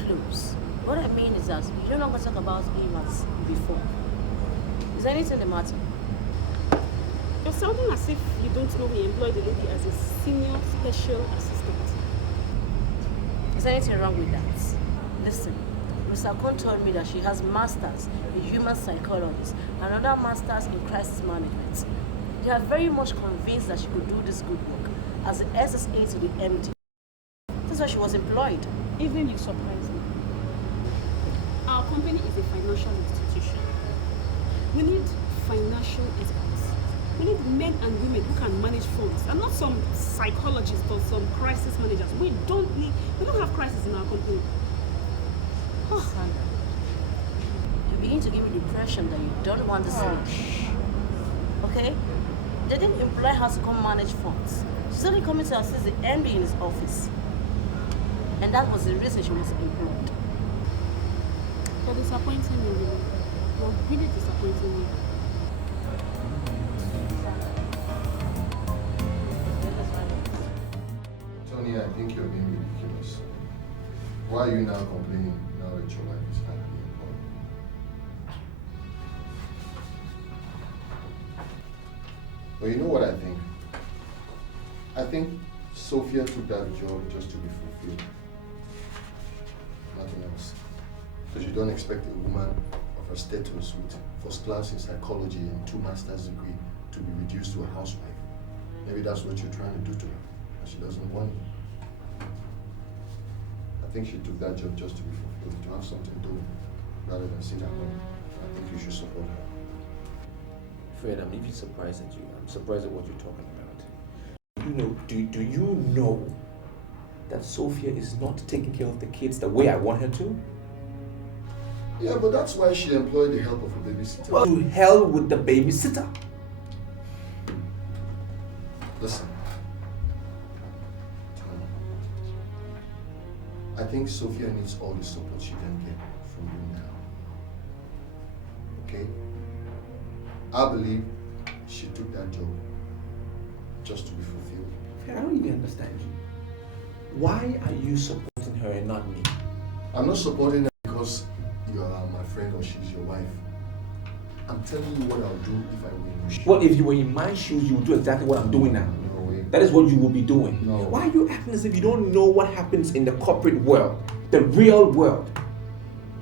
clues. What I mean is that you no longer talk about him as before. Is there anything the matter? You're sounding as if you don't know he employed the lady as a senior special assistant. Is there anything wrong with that? Listen, Mr. Okonkwo told me that she has masters in human psychology and another masters in crisis management. They are very much convinced that she could do this good work as the SSA to the MD. That's why she was employed. Even you surprise me. Our company is a financial institution. We need financial experts. We need men and women who can manage funds and not some psychologists or some crisis managers. We don't have crisis in our company. Sandra, you begin to give me the impression that you don't want to see. Okay? They didn't employ her to come manage funds. She's only coming to assist the MD in his office. And that was the reason she was employed. You're disappointing me, really. You're really disappointing me. Tony, I think you're being ridiculous. Why are you now complaining now that your wife is finally employed? But you know what I think? I think Sophia took that job just to be fulfilled. Nothing else. Because you don't expect a woman of her status with first class in psychology and 2 master's degree to be reduced to a housewife. Maybe that's what you're trying to do to her, and she doesn't want it. I think she took that job just to be fulfilled, to have something to do, rather than sit at home. I think you should support her. Fred, I'm even surprised at you. I'm surprised at what you're talking about. You know, do you know that Sophia is not taking care of the kids the way I want her to? Yeah, but that's why she employed the help of a babysitter. Well, to hell with the babysitter. Listen. I think Sophia needs all the support she can get from you now. Okay? I believe she took that job just to be fulfilled. I don't even understand you. Why are you supporting her and not me? I'm not supporting her because you are my friend or she's your wife. I'm telling you what I'll do if I were in your shoes. Well, if you were in my shoes, you would do exactly what I'm doing now. No way. That is what you will be doing. No. Why are you acting as if you don't know what happens in the corporate world, the real world?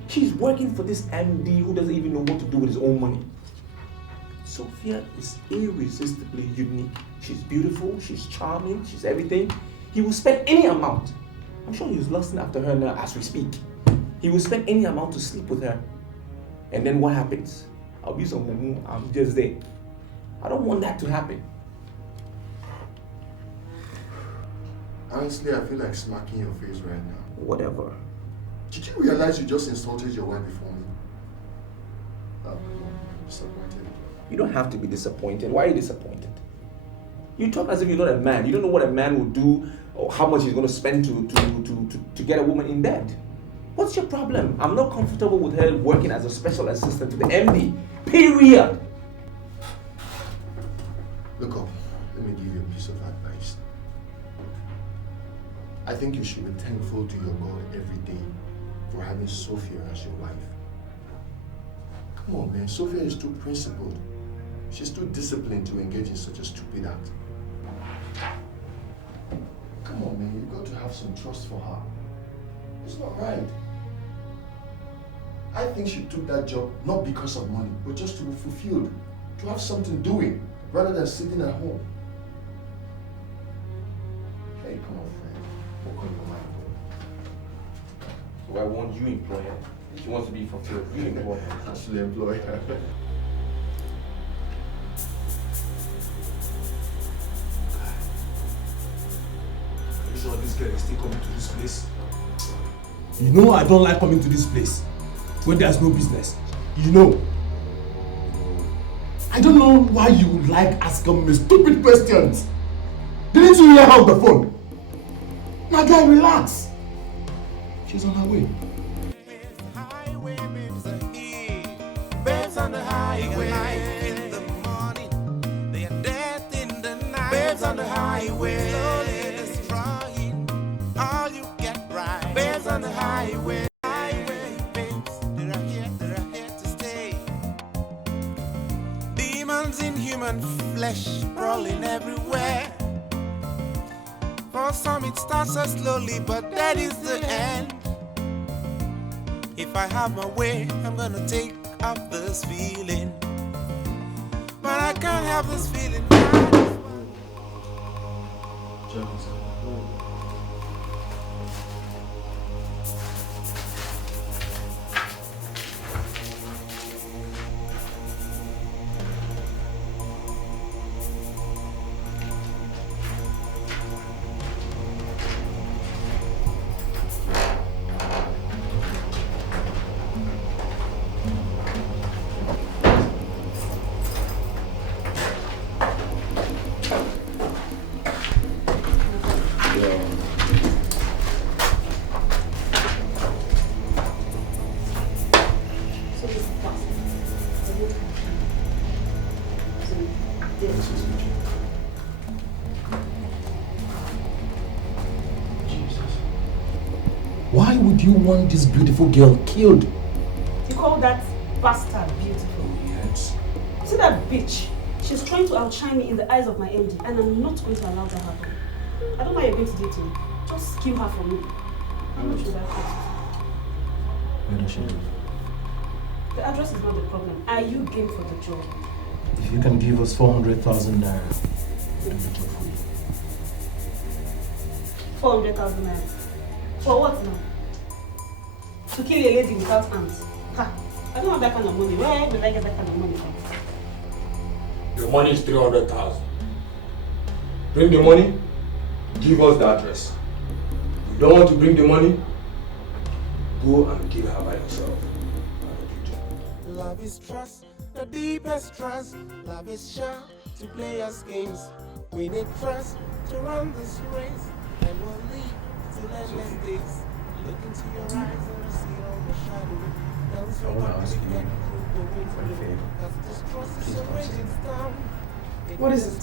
She's working for this MD who doesn't even know what to do with his own money. Sophia is irresistibly unique. She's beautiful, she's charming, she's everything. He will spend any amount. I'm sure he's lusting after her now as we speak. He will spend any amount to sleep with her. And then what happens? I'll be some mumu, I'm just there. I don't want that to happen. Honestly, I feel like smacking your face right now. Whatever. Did you realize you just insulted your wife before me? I'm disappointed. You don't have to be disappointed. Why are you disappointed? You talk as if you're not a man. You don't know what a man will do or how much he's going to spend to get a woman in bed. What's your problem? I'm not comfortable with her working as a special assistant to the MD. Period. Look up. Let me give you a piece of advice. I think you should be thankful to your God every day for having Sophia as your wife. Come on, man. Sophia is too principled. She's too disciplined to engage in such a stupid act. Come on, man. You got to have some trust for her. It's not right. I think she took that job not because of money, but just to be fulfilled, to have something doing, rather than sitting at home. Hey, come on, friend. What on your mind? So I want you employ her. She wants to be fulfilled. You employ her. Actually employ her. Are you sure this girl is still coming to this place? You know I don't like coming to this place when there's no business. You know. I don't know why you like asking me stupid questions. Didn't you hear her on the phone? My guy, relax. She's on her way. Babes on the highway in the morning, they are death in the night. Babes on the highway, slowly destroying all you get right. Babes on the highway, babes, they're here to stay. Demons in human flesh crawling everywhere. For some it starts so slowly, but that is the end. If I have my way, I'm gonna take off this feeling, but I can't have this feeling. Why would you want this beautiful girl killed? You call that bastard beautiful? Yes. See that bitch? She's trying to outshine me in the eyes of my MD, and I'm not going to allow that to happen. I don't know how you're going to date him. Just kill her for me. How much should I cost? Where does she live? The address is not the problem. Are you game for the job? If you can give us 400,000 naira, we'll do it for you. 400,000 naira. For what now? To kill a lady without hands? Ha! I don't have that kind of money. Where will I get that kind of money from? Your money is 300,000. Bring the money, give us the address. If you don't want to bring the money, go and kill her by yourself. Love is trust, the deepest trust. Love is sure to play us games. We need trust to run this race, and we'll lead till endless days. Look into your eyes and see all the shadow. I want to ask you for a favor. What is it?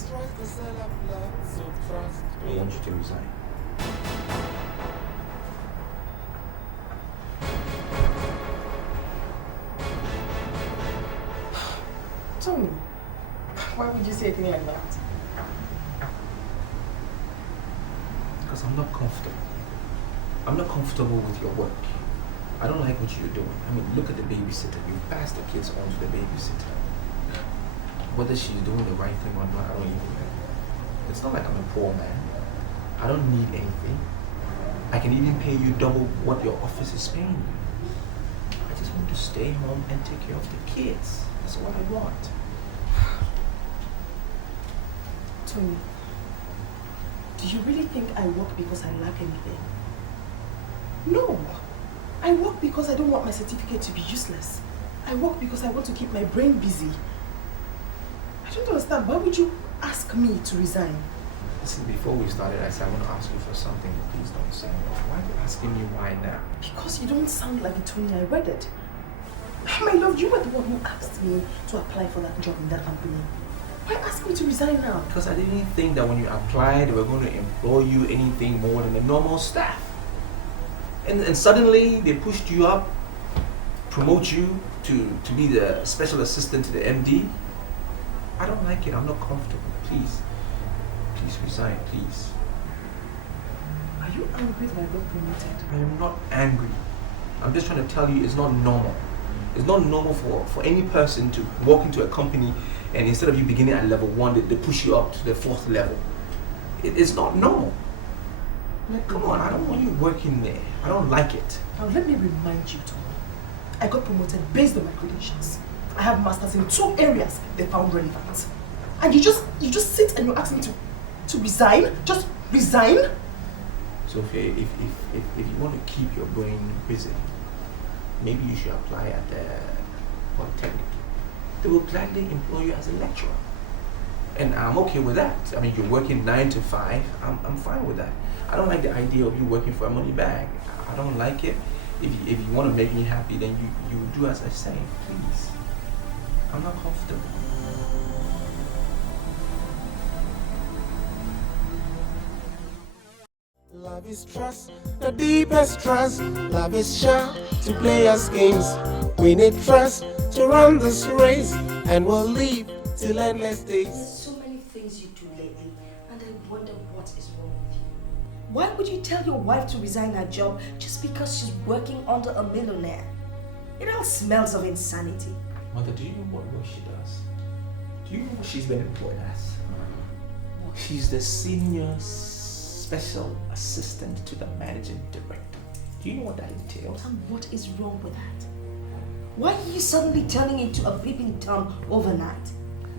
I want you to resign. Tony, why would you say anything like that? Because I'm not comfortable. I'm not comfortable with your work. I don't like what you're doing. I mean, look at the babysitter. You pass the kids on to the babysitter. Whether she's doing the right thing or not, I don't even know. It's not like I'm a poor man. I don't need anything. I can even pay you double what your office is paying you. I just want to stay home and take care of the kids. That's what I want. Tony, do you really think I work because I lack anything? No. I work because I don't want my certificate to be useless. I work because I want to keep my brain busy. I don't understand. Why would you ask me to resign? Listen, before we started, I said I want to ask you for something. Please don't say no. Why are you asking me why now? Because you don't sound like the Tony I wedded. My love, you were the one who asked me to apply for that job in that company. Why ask me to resign now? Because I didn't think that when you applied, they were going to employ you anything more than the normal staff. And suddenly they pushed you up, promote you to be the special assistant to the MD. I don't like it. I'm not comfortable. Please resign, please. Are you angry that I got promoted? I am not angry. I'm just trying to tell you it's not normal. It's not normal for any person to walk into a company and instead of you beginning at level 1, they push you up to the 4th level. It's not normal. Come on, I don't want you working there. I don't like it. Now let me remind you, Tony. I got promoted based on my credentials. I have masters in 2 areas they found relevant. And you just sit and you ask me to resign? Just resign? Sophia, if you want to keep your brain busy, maybe you should apply at the Polytechnic. They will gladly employ you as a lecturer. And I'm okay with that. I mean, you're working 9 to 5. I'm fine with that. I don't like the idea of you working for a money bag. I don't like it. If you want to make me happy, then you do as I say, please. I'm not comfortable. Love is trust, the deepest trust. Love is sure to play us games. We need trust to run this race, and we'll leave till endless days. There's so many things you do lately, and I wonder what is wrong with you. Why would you tell your wife to resign her job just because she's working under a millionaire? It all smells of insanity. Mother, do you know what work she does? Do you know what she's been employed as? She's the senior special assistant to the managing director. Do you know what that entails? And what is wrong with that? Why are you suddenly turning into a peeping Tom overnight?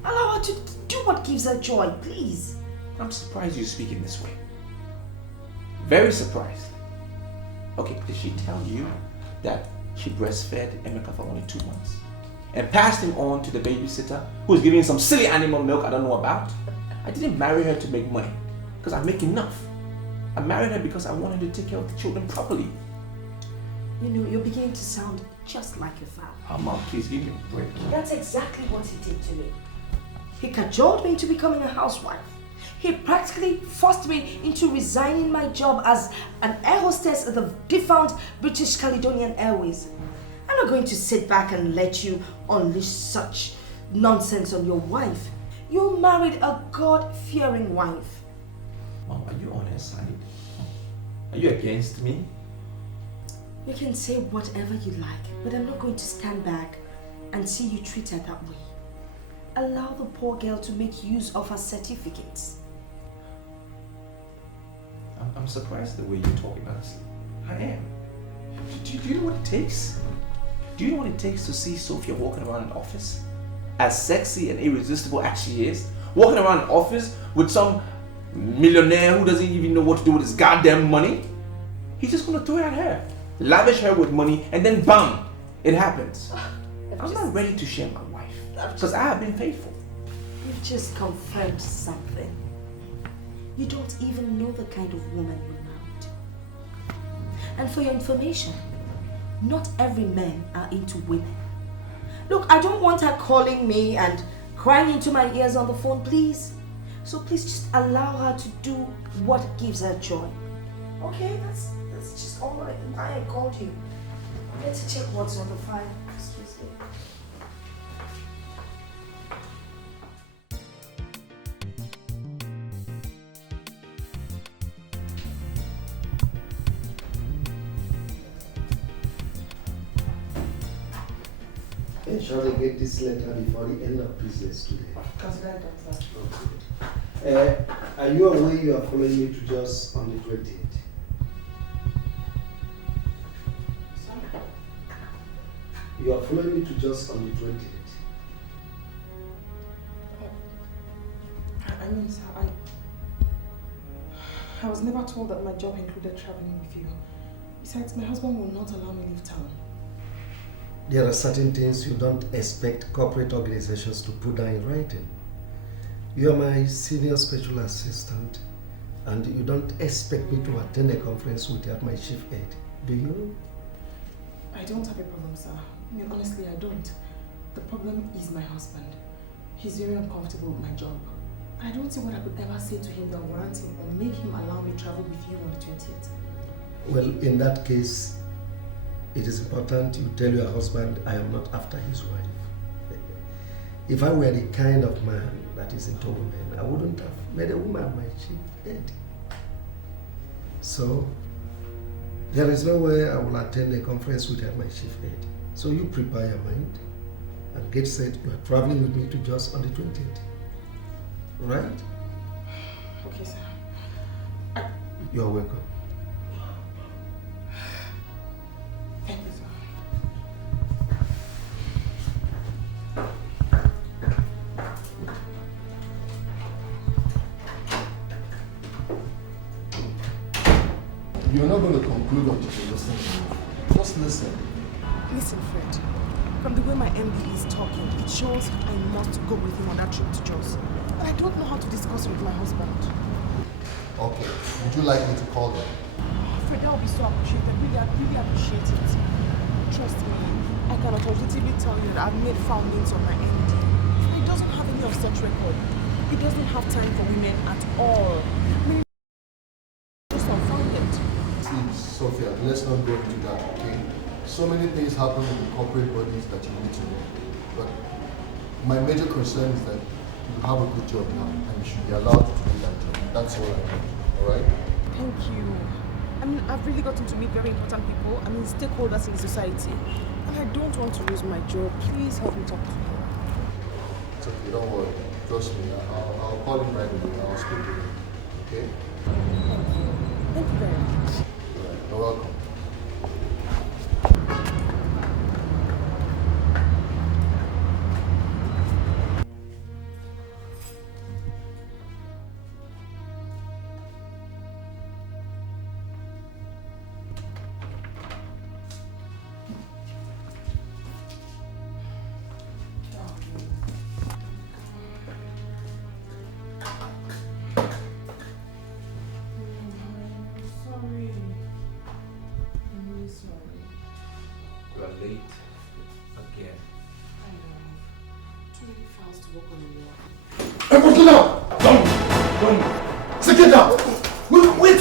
Allow her to do what gives her joy, please. I'm surprised you're speaking this way. Very surprised. Okay, did she tell you that she breastfed Emeka for only 2 months? And passed him on to the babysitter who's giving some silly animal milk I don't know about? I didn't marry her to make money, because I make enough. I married her because I wanted to take care of the children properly. You know, you're beginning to sound just like your father. Mom, please give me a break. That's exactly what he did to me. He cajoled me into becoming a housewife. He practically forced me into resigning my job as an air hostess at the defunct British Caledonian Airways. I'm not going to sit back and let you unleash such nonsense on your wife. You married a God-fearing wife. Mom, are you on her side? Are you against me? You can say whatever you like, but I'm not going to stand back and see you treat her that way. Allow the poor girl to make use of her certificates. I'm surprised the way you're talking, honestly. I am. Do you know what it takes? Do you know what it takes to see Sophia walking around an office? As sexy and irresistible as she is, walking around an office with some millionaire who doesn't even know what to do with his goddamn money? He's just gonna throw it at her, lavish her with money, and then bam, it happens. I'm not ready to share my wife, because I have been faithful. You've just confirmed something. You don't even know the kind of woman you married. And for your information, not every man are into women. Look, I don't want her calling me and crying into my ears on the phone, please. So please just allow her to do what gives her joy. Okay, that's just all why I called you. Let's check what's on the file. Excuse me. Ensure they get this letter before the end of business today. Consider that, sir. Okay. Are you aware you are following me to just on the 28th? Sorry? You are following me to just on the 28th. I mean, sir, I was never told that my job included traveling with you. Besides, my husband will not allow me to leave town. There are certain things you don't expect corporate organizations to put down in writing. You are my senior special assistant, and you don't expect me to attend a conference without my chief aide, do you? I don't have a problem, sir. I mean, honestly, I don't. The problem is my husband. He's very uncomfortable with my job. I don't see what I could ever say to him that warrants him or make him allow me to travel with you on the 20th. Well, in that case, it is important you tell your husband I am not after his wife. If I were the kind of man that is into women, I wouldn't have made a woman my chief head. So, there is no way I will attend a conference without my chief head. So you prepare your mind and get set. You are traveling with me to Jos on the 20th. Right? Okay, sir. You are welcome. Thank you, sir. You're not going to conclude until you listen to me. Just listen. Listen, Fred. From the way my MD is talking, it shows I must go with him on that trip to Jos. But I don't know how to discuss with my husband. Okay. Would you like me to call them? Fred, that would be so appreciated. I really appreciate it. Trust me, I can authoritatively tell you that I've made foundings on my MD. He doesn't have any of such record. He doesn't have time for women at all. I mean, just unfounded. Please, Sophia, let's not go into that, okay? So many things happen in the corporate bodies that you need to know. But my major concern is that you have a good job now and you should be allowed to do that job. That's all I want, alright? Thank you. I mean, I've really gotten to meet very important people. I mean, stakeholders in society. And I don't want to lose my job. Please help me talk to him. It's okay, don't worry. Trust me, I'll call him right away. I'll speak to him, okay? Thank you. Thank you very much. Alright, you're welcome. Late again. I know. Too many files to work on the wall. Hey, get up! Down! Don't. Sit it down. Wait.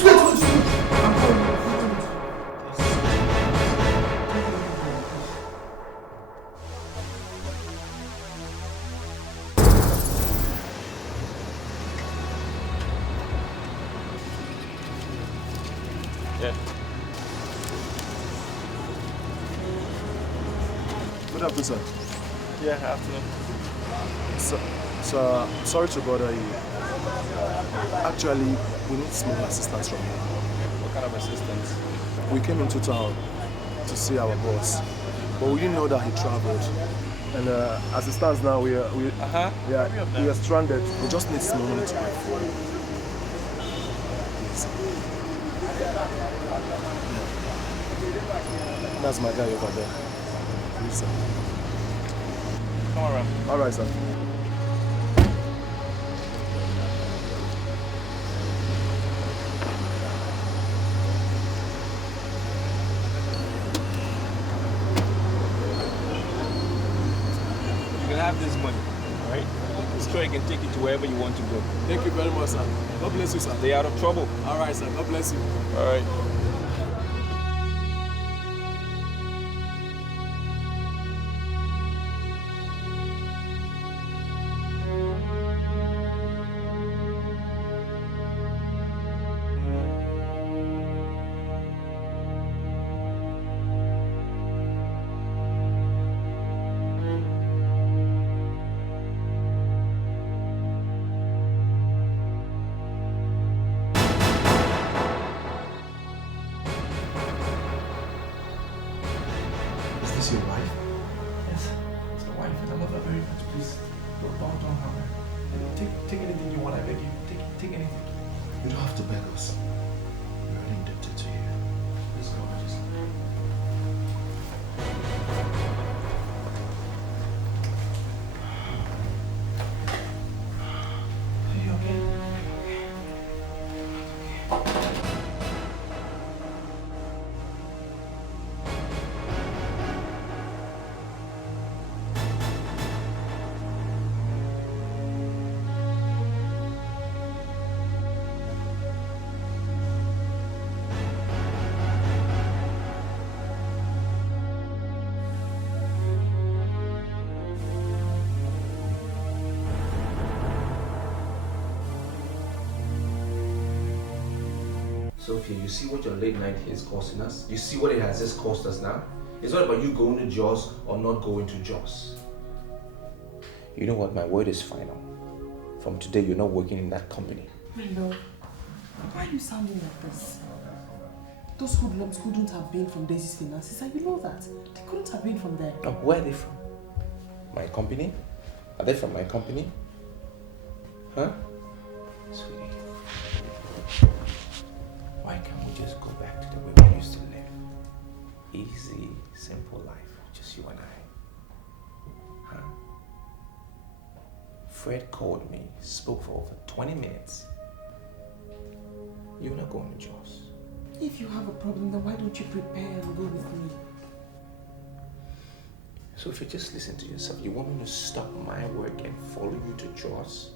Yeah. Good afternoon, sir. Yeah, afternoon. So, sorry to bother you. Actually, we need small assistance from you. What kind of assistance? We came into town to see our boss, but we didn't know that he traveled. And as it stands now, we are stranded. We just need some money to buy food. Please. That's my guy over there. Please, sir. Come around. All right, sir. You can have this money, all right? This tray can take you to wherever you want to go. Thank you very much, sir. God bless you, sir. Stay out of trouble. All right, sir. God bless you. All right. Is this your wife? Yes, it's my wife and I love her very much. Please, don't harm her. Take anything you want, I beg you. Take anything. You don't have to beg us. We're only indebted to you. Let's go, just. Are you okay? Sophia, you see what your late night here is costing us? You see what it has just cost us now? It's not about you going to Jaws or not going to Jaws. You know what? My word is final. From today, you're not working in that company. My love, why are you sounding like this? Those hoodlums couldn't have been from Daisy's finances, and you know that. They couldn't have been from there. Oh, where are they from? My company? Are they from my company? Huh? Sweetie. Why can't we just go back to the way we used to live? Easy, simple life, just you and I. Huh? Fred called me, spoke for over 20 minutes. You're not going to Jaws. If you have a problem, then why don't you prepare and go with me? So if you just listen to yourself, you want me to stop my work and follow you to Jaws?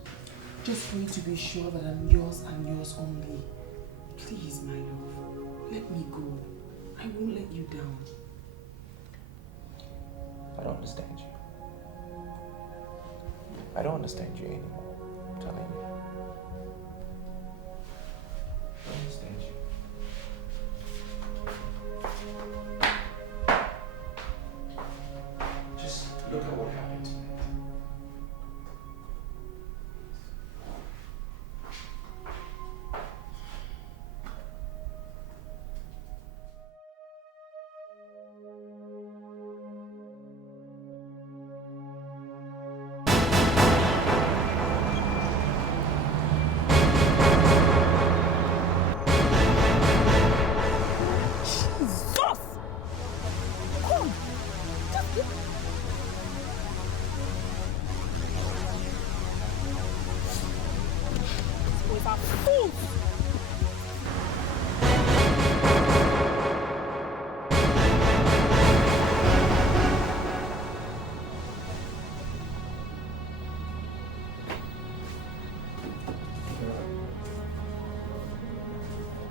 Just for you to be sure that I'm yours and yours only. Please, my love, let me go. I won't let you down. I don't understand you. I don't understand you anymore. I'm telling you. I don't understand you. Just look at what happened tonight.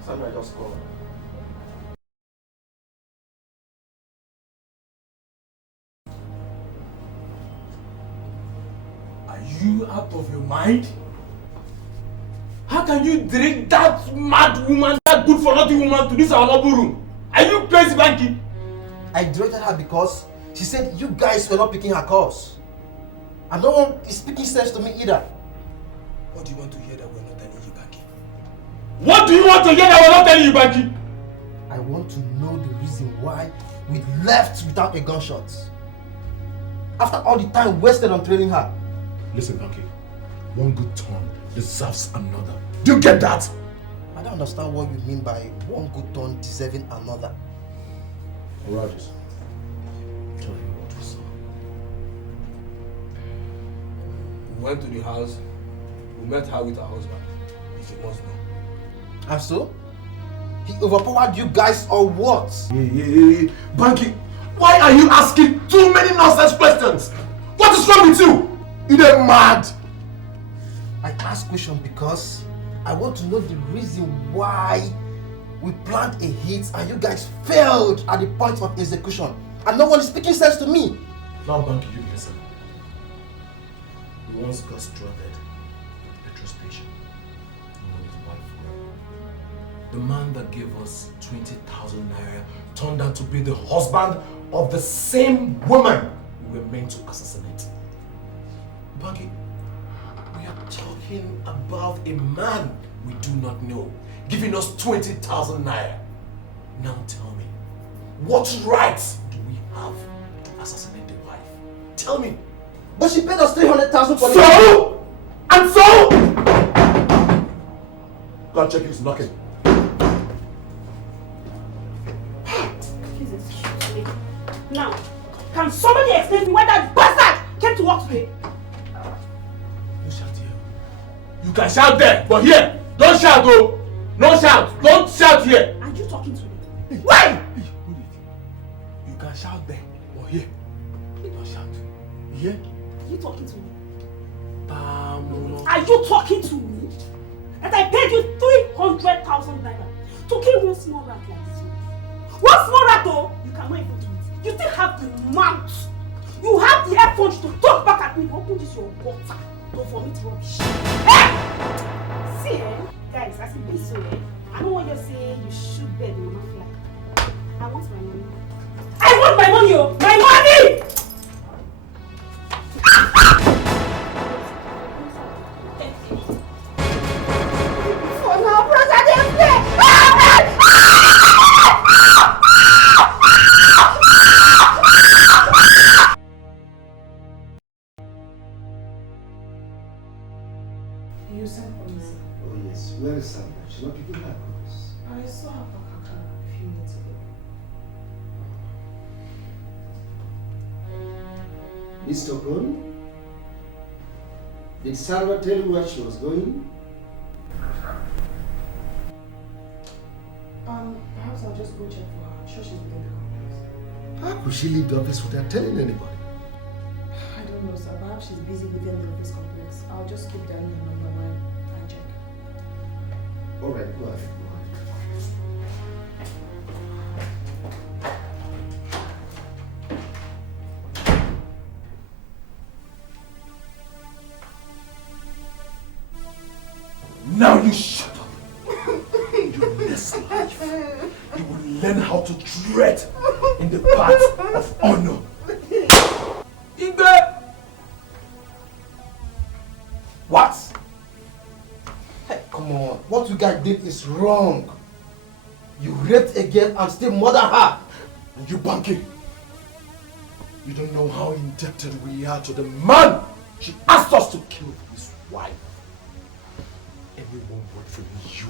Sandra just called. Are you out of your mind? How can you drink that mad woman, that good for nothing woman to this our noble room? Are you crazy, Banky? I directed her because she said you guys were not picking her calls. And no one is speaking sense to me either. What do you want to hear that we're not telling you, Banky? What do you want to hear that we're not telling you, Banky? I want to know the reason why we left without a gunshot. After all the time wasted on training her. Listen, Banky. One good turn deserves another. Do you get that? I don't understand what you mean by one good turn deserving another. Rogers, tell me what we saw. We went to the house. We met her with her husband. If you must know. And so? He overpowered you guys or what? Hey. Banky, why are you asking too many nonsense questions? What is wrong with you? You're mad. I ask questions because I want to know the reason why we planned a hit and you guys failed at the point of execution. And no one is speaking sense to me. Now, Banky, you listen. We once got stranded at the petrol station. We wanted to buy fuel. The man that gave us 20,000 naira turned out to be the husband of the same woman we were meant to assassinate. Banky, we are talking about a man we do not know giving us 20,000 naira. Now tell me, what rights do we have to assassinate the wife? Tell me. But she paid us 300,000 for So? And so? Go and check who's knocking. Please excuse me. Now, can somebody explain to me why that bastard came to work today? Don't shout here. You can shout there, but here, don't shout, oh! No shout! Don't shout here! Are you talking to me? Why? You can shout there, but here, don't shout. You hear? Are you talking to me? Are Are you talking to me? That I paid you 300,000 naira to kill one small rat like this one. One small rat though, you cannot even do it. You still have the mouth. You have the effort to talk back at me. Open this your water. Don't vomit rubbish. Hey! See, guys, as it be so, I know what you're saying. You should bet the mama fly. I want my money. I want my money, oh! My money! For now, brother, they play. You sent police. Oh yes, where is Sandra? She's not picking her calls. I saw her back a few minutes ago. Mr. Okon, did Sandra tell you where she was going? Perhaps I'll just go check for her. I'm sure she's within the complex. How could she leave the office without telling anybody? I don't know, sir. Perhaps she's busy within the office complex. I'll just keep down your number while I check. All right, go ahead. Now you shut up. You next life, you will learn how to tread in the path of honor. Ekeh! What? Hey, come on. What you guys did is wrong. You raped a girl and still murder her. And you, Banky, you don't know how indebted we are to the man she asked us to kill his wife. Any one word from you,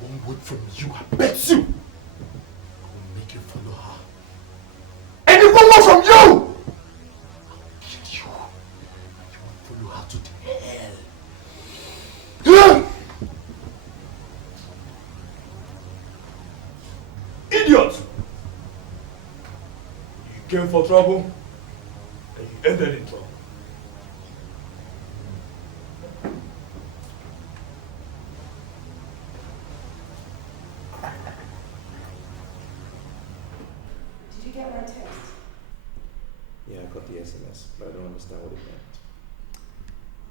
one word from you, I bet you, I will make you follow her. Any one word from you, I will kill you. You will follow her to hell. Idiot! You came for trouble, and you ended in trouble. you get my text? Yeah, I got the SMS, but I don't understand what it meant.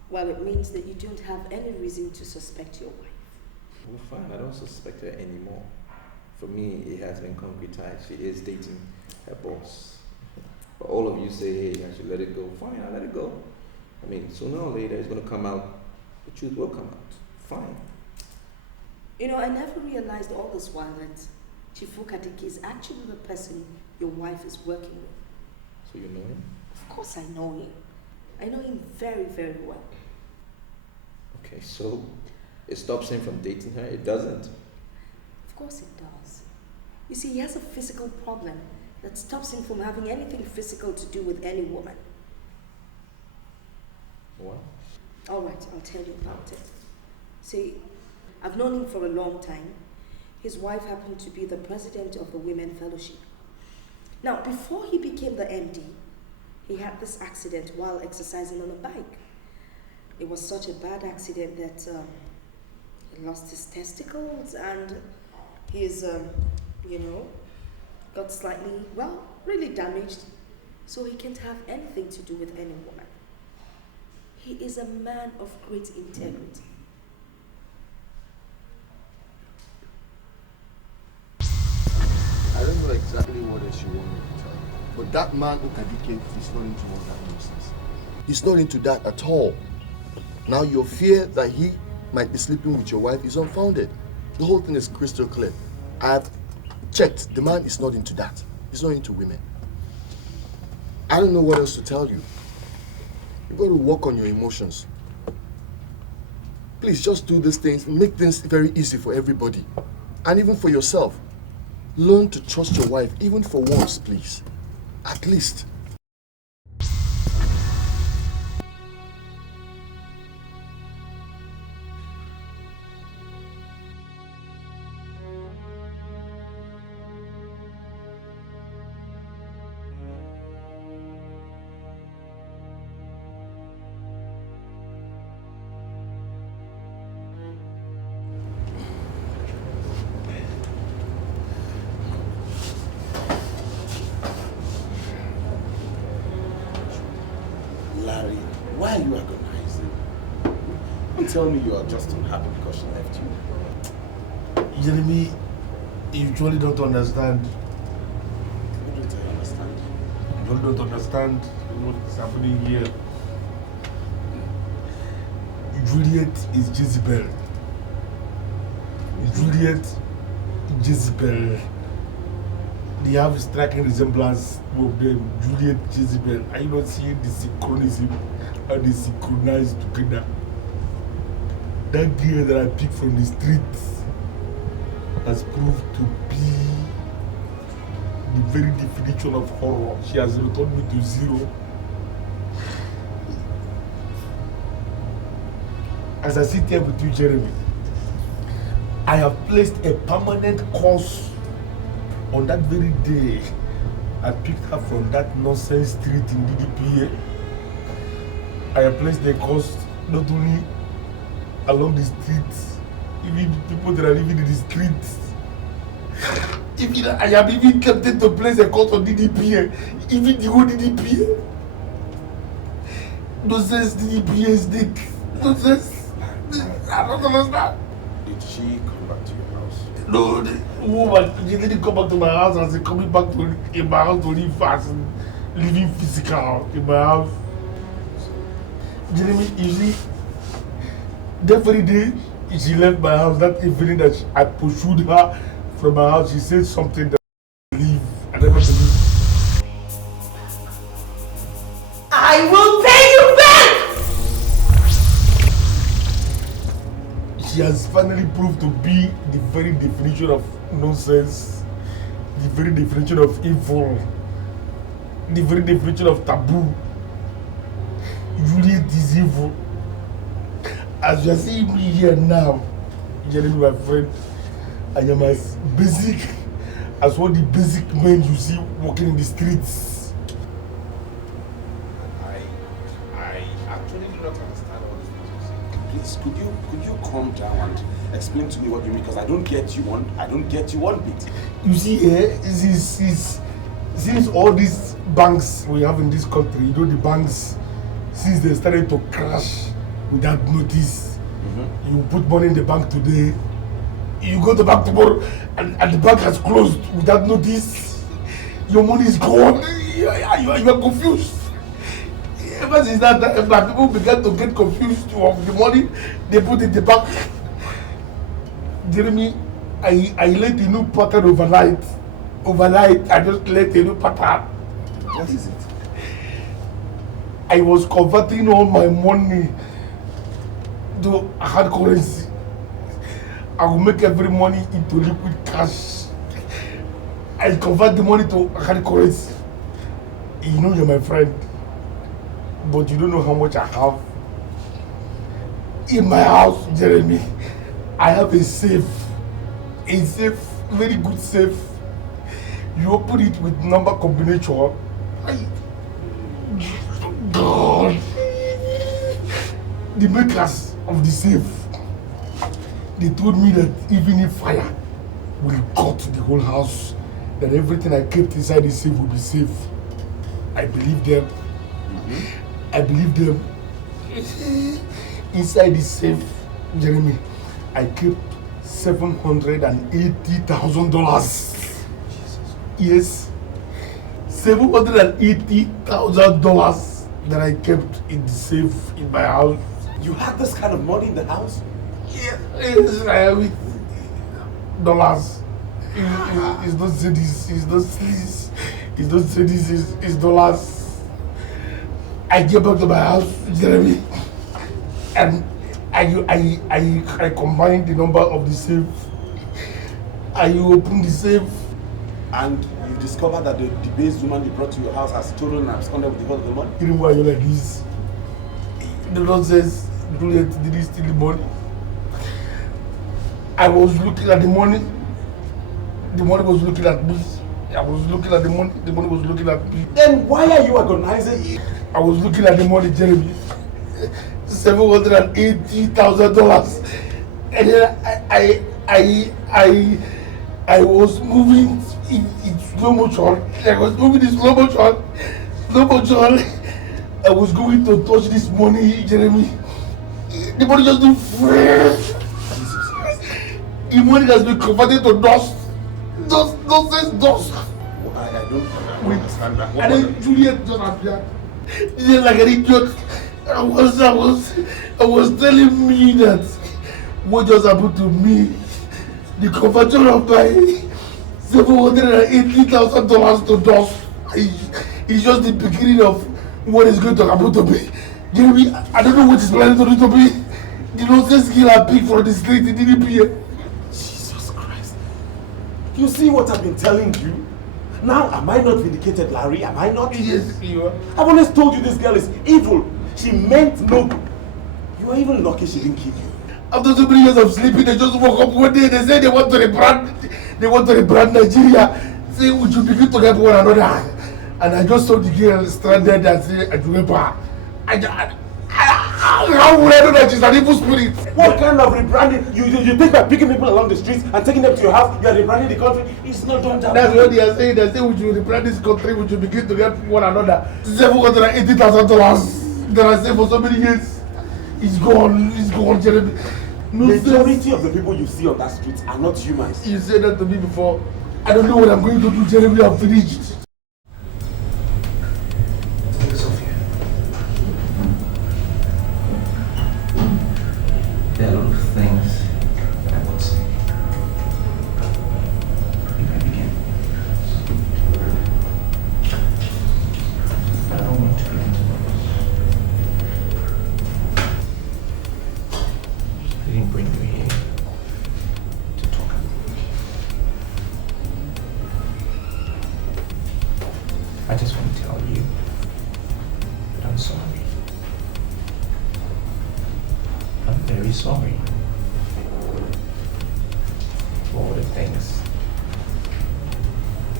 Well, it means that you don't have any reason to suspect your wife. Well, fine, I don't suspect her anymore. For me, it has been concretized. She is dating her boss. But all of you say, hey, I should let it go. Fine, I'll let it go. I mean, sooner or later, it's going to come out. The truth will come out. Fine. You know, I never realized all this while that Chifukadiki is actually the person your wife is working with. So you know him? Of course I know him. I know him very, very well. Okay, so it stops him from dating her? It doesn't? Of course it does. You see, he has a physical problem that stops him from having anything physical to do with any woman. What? All right, I'll tell you about it. See, I've known him for a long time. His wife happened to be the president of the Women Fellowship. Now, before he became the MD, he had this accident while exercising on a bike. It was such a bad accident that he lost his testicles and his, got slightly, really damaged. So he can't have anything to do with any woman. He is a man of great integrity. I don't know exactly what else you want me to tell you, but that man Okadike is not into all that nonsense. He's not into that at all. Now your fear that he might be sleeping with your wife is unfounded. The whole thing is crystal clear. I've checked. The man is not into that. He's not into women. I don't know what else to tell you. You've got to work on your emotions. Please just do these things, make things very easy for everybody. And even for yourself. Learn to trust your wife, even for once, please. At least. Why are you agonizing? Don't tell me you are just unhappy because she left you. Jeremy, you usually don't understand. What don't I understand? You really don't understand what is happening here. Juliet is Jezebel. Juliet, Jezebel. They have striking resemblance of them. Juliet, Jezebel. Are you not seeing the synchronism? How they synchronize together? That girl that I picked from the streets has proved to be the very definition of horror. She has returned me to zero. As I sit here with you, Jeremy, I have placed a permanent curse on that very day. I picked her from that nonsense street in DDPA. I have placed the curse not only along the streets, even the people that are living in the streets. Even I have even tempted to place a curse on DDPA, even the whole DDPA. Nonsense DDPA snake. Nonsense. I don't understand. Did she come back to your house? No, the woman, she didn't come back to my house and she's coming back to in my house to live fast and living physical in my house. Jeremy, you see, that very day she left my house, that evening that I pursued her from my house, she said something that I believe. I never believe. I will pay you back! She has finally proved to be the very definition of nonsense, the very definition of evil, the very definition of taboo. Juliet is evil. As you are seeing me here now, Jeremy, my friend, I am as basic as what the basic men you see walking in the streets. I actually do not understand all these things. Please, could you calm down and explain to me what you mean? Because I don't get you one bit. You see, since all these banks we have in this country, you know, the banks, since they started to crash without notice, you put money in the bank today, you go to the bank tomorrow, and the bank has closed without notice. Your money is gone. You are confused. Ever since that time, people began to get confused of the money they put in the bank. Jeremy, I let a new pattern overnight. I just let a new pattern. What is it? I was converting all my money to hard currency. I will make every money into liquid cash. I convert the money to hard currency. You know you're my friend, but you don't know how much I have in my house, Jeremy. I have a safe, very good safe. You open it with number combination. God, the makers of the safe, they told me that even if fire will cut the whole house, that everything I kept inside the safe will be safe. I believe them. I believe them. Inside the safe, Jeremy, I kept $780,000. Yes, $780,000 that I kept in the safe in my house. You had this kind of money in the house? Yes, I have it. Dollars. It's not cities, it's not cities, it's dollars. I get back to my house, Jeremy, and I combined the number of the safe. I opened the safe. And you discovered that the debased woman you brought to your house has stolen and absconded with the whole of the money? You know why you're like this? The Lord says, Juliet didn't steal the money. I was looking at the money. The money was looking at me. I was looking at the money. The money was looking at me. Then why are you agonizing it? I was looking at the money, Jeremy. $780,000. And then I was moving in slow motion. I was moving in slow motion. I was going to touch this money, Jeremy. The money just do fresh. The money has been converted to dust. Dust. I don't understand that. And then Juliet just appeared. Just like an idiot. I was telling me that what just happened to me, the conversion of my $780,000 to dust, is just the beginning of what is going to happen to me. Jeremy, I don't know what is planning to do to me. The nonsense killer pig for the street, it didn't appear. Jesus Christ. You see what I've been telling you? Now, am I not vindicated, Larry? Am I not? Yes, you are. I've always told you this girl is evil. She meant no good. You are even lucky she didn't kill you. After so many years of sleeping, they just woke up one day. They said they want to rebrand Nigeria. Say we should begin to help one another. And I just saw the girl stranded and say, how would I know that she's an evil spirit? What kind of rebranding? You take by picking people along the streets and taking them to your house. You are rebranding the country. It's not done that. That's what they are saying. They say we should rebrand this country. We should begin to help one another. $780,000 that I saved for so many years. It's gone, Jeremy. No, majority of the people you see on that street are not humans. You said that to me before. I don't know what I'm going to do, Jeremy. I'm finished. Sophia. There are a lot of things that I want to say. If I begin. I don't want to begin. I didn't bring you here to talk about me. I just want to tell you that I'm sorry. I'm very sorry for all the things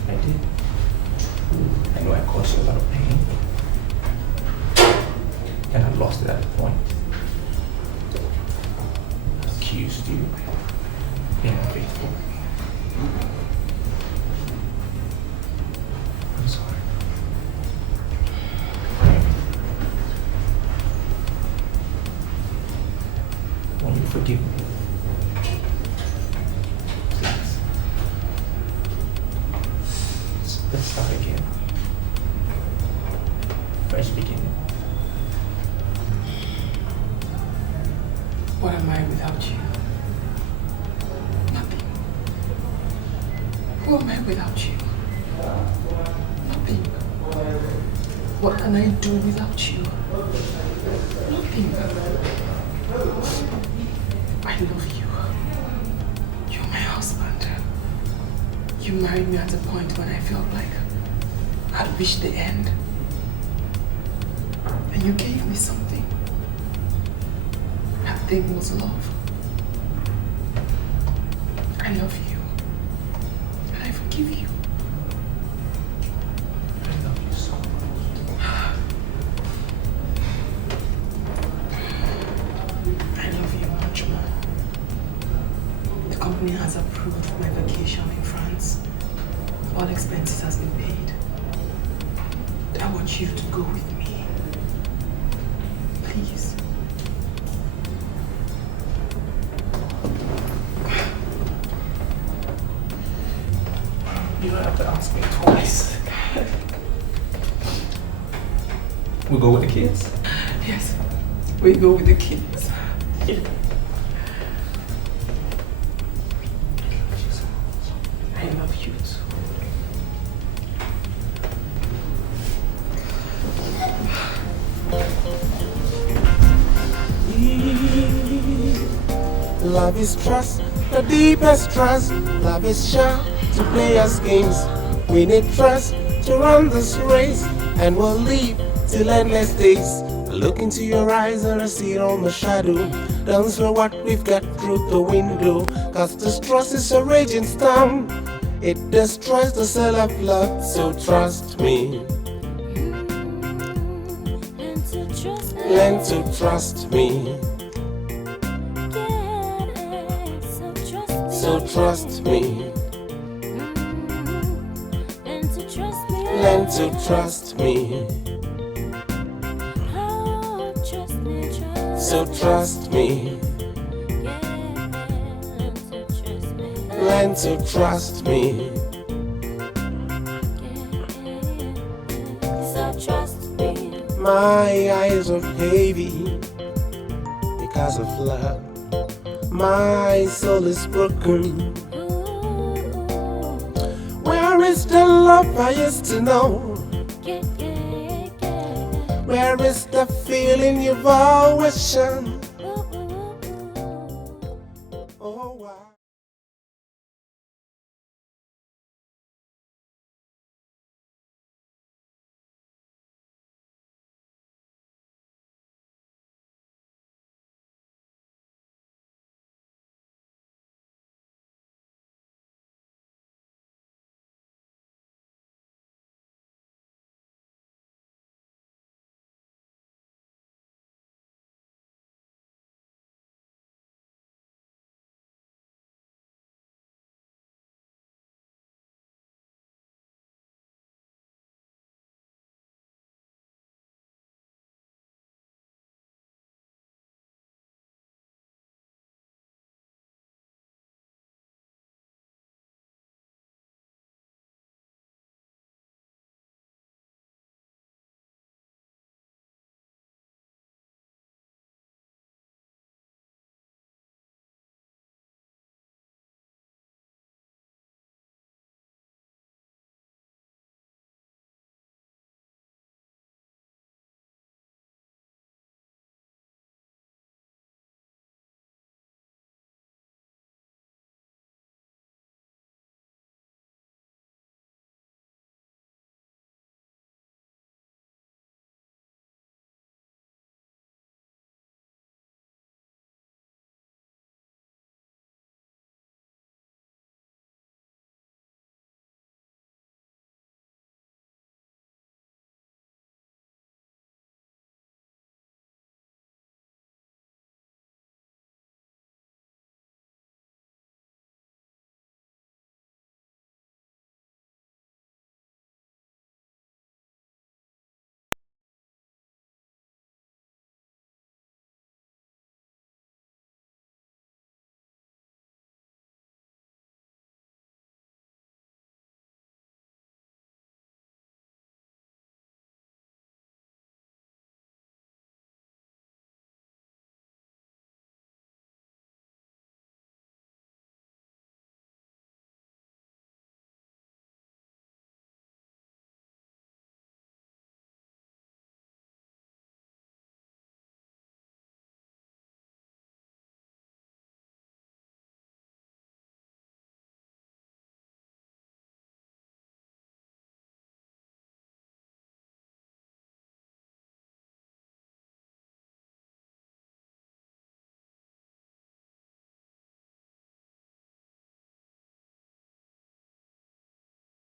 I did. I know I caused you a lot of pain, and I lost it at a point. I accused you of being unfaithful. I'm Who am I without you? Nothing. What can I do without you? Nothing. I love you. You're my husband. You married me at a point when I felt like I'd reached the end. And you gave me something. That thing was love. I love you. And I forgive you. I love you so much. I love you much more. The company has approved my vacation in France. All expenses has been paid. I want you to go with me. Please. You don't have to ask me twice. We go with the kids? Yes, we go with the kids. Yeah. I love you too. Love is trust, the deepest trust. Love is sure to play us games. We need trust to run this race, and we'll live till endless days. Look into your eyes and I see all my shadow. Don't throw what we've got through the window, cause this trust is a raging storm. It destroys the cell of love, so trust me. Learn to trust me. So trust me. Learn to trust me. So trust me. Learn to trust me. So trust me. My eyes are heavy because of love. My soul is broken. Where is the love I used to know? Where is the feeling you've always shown?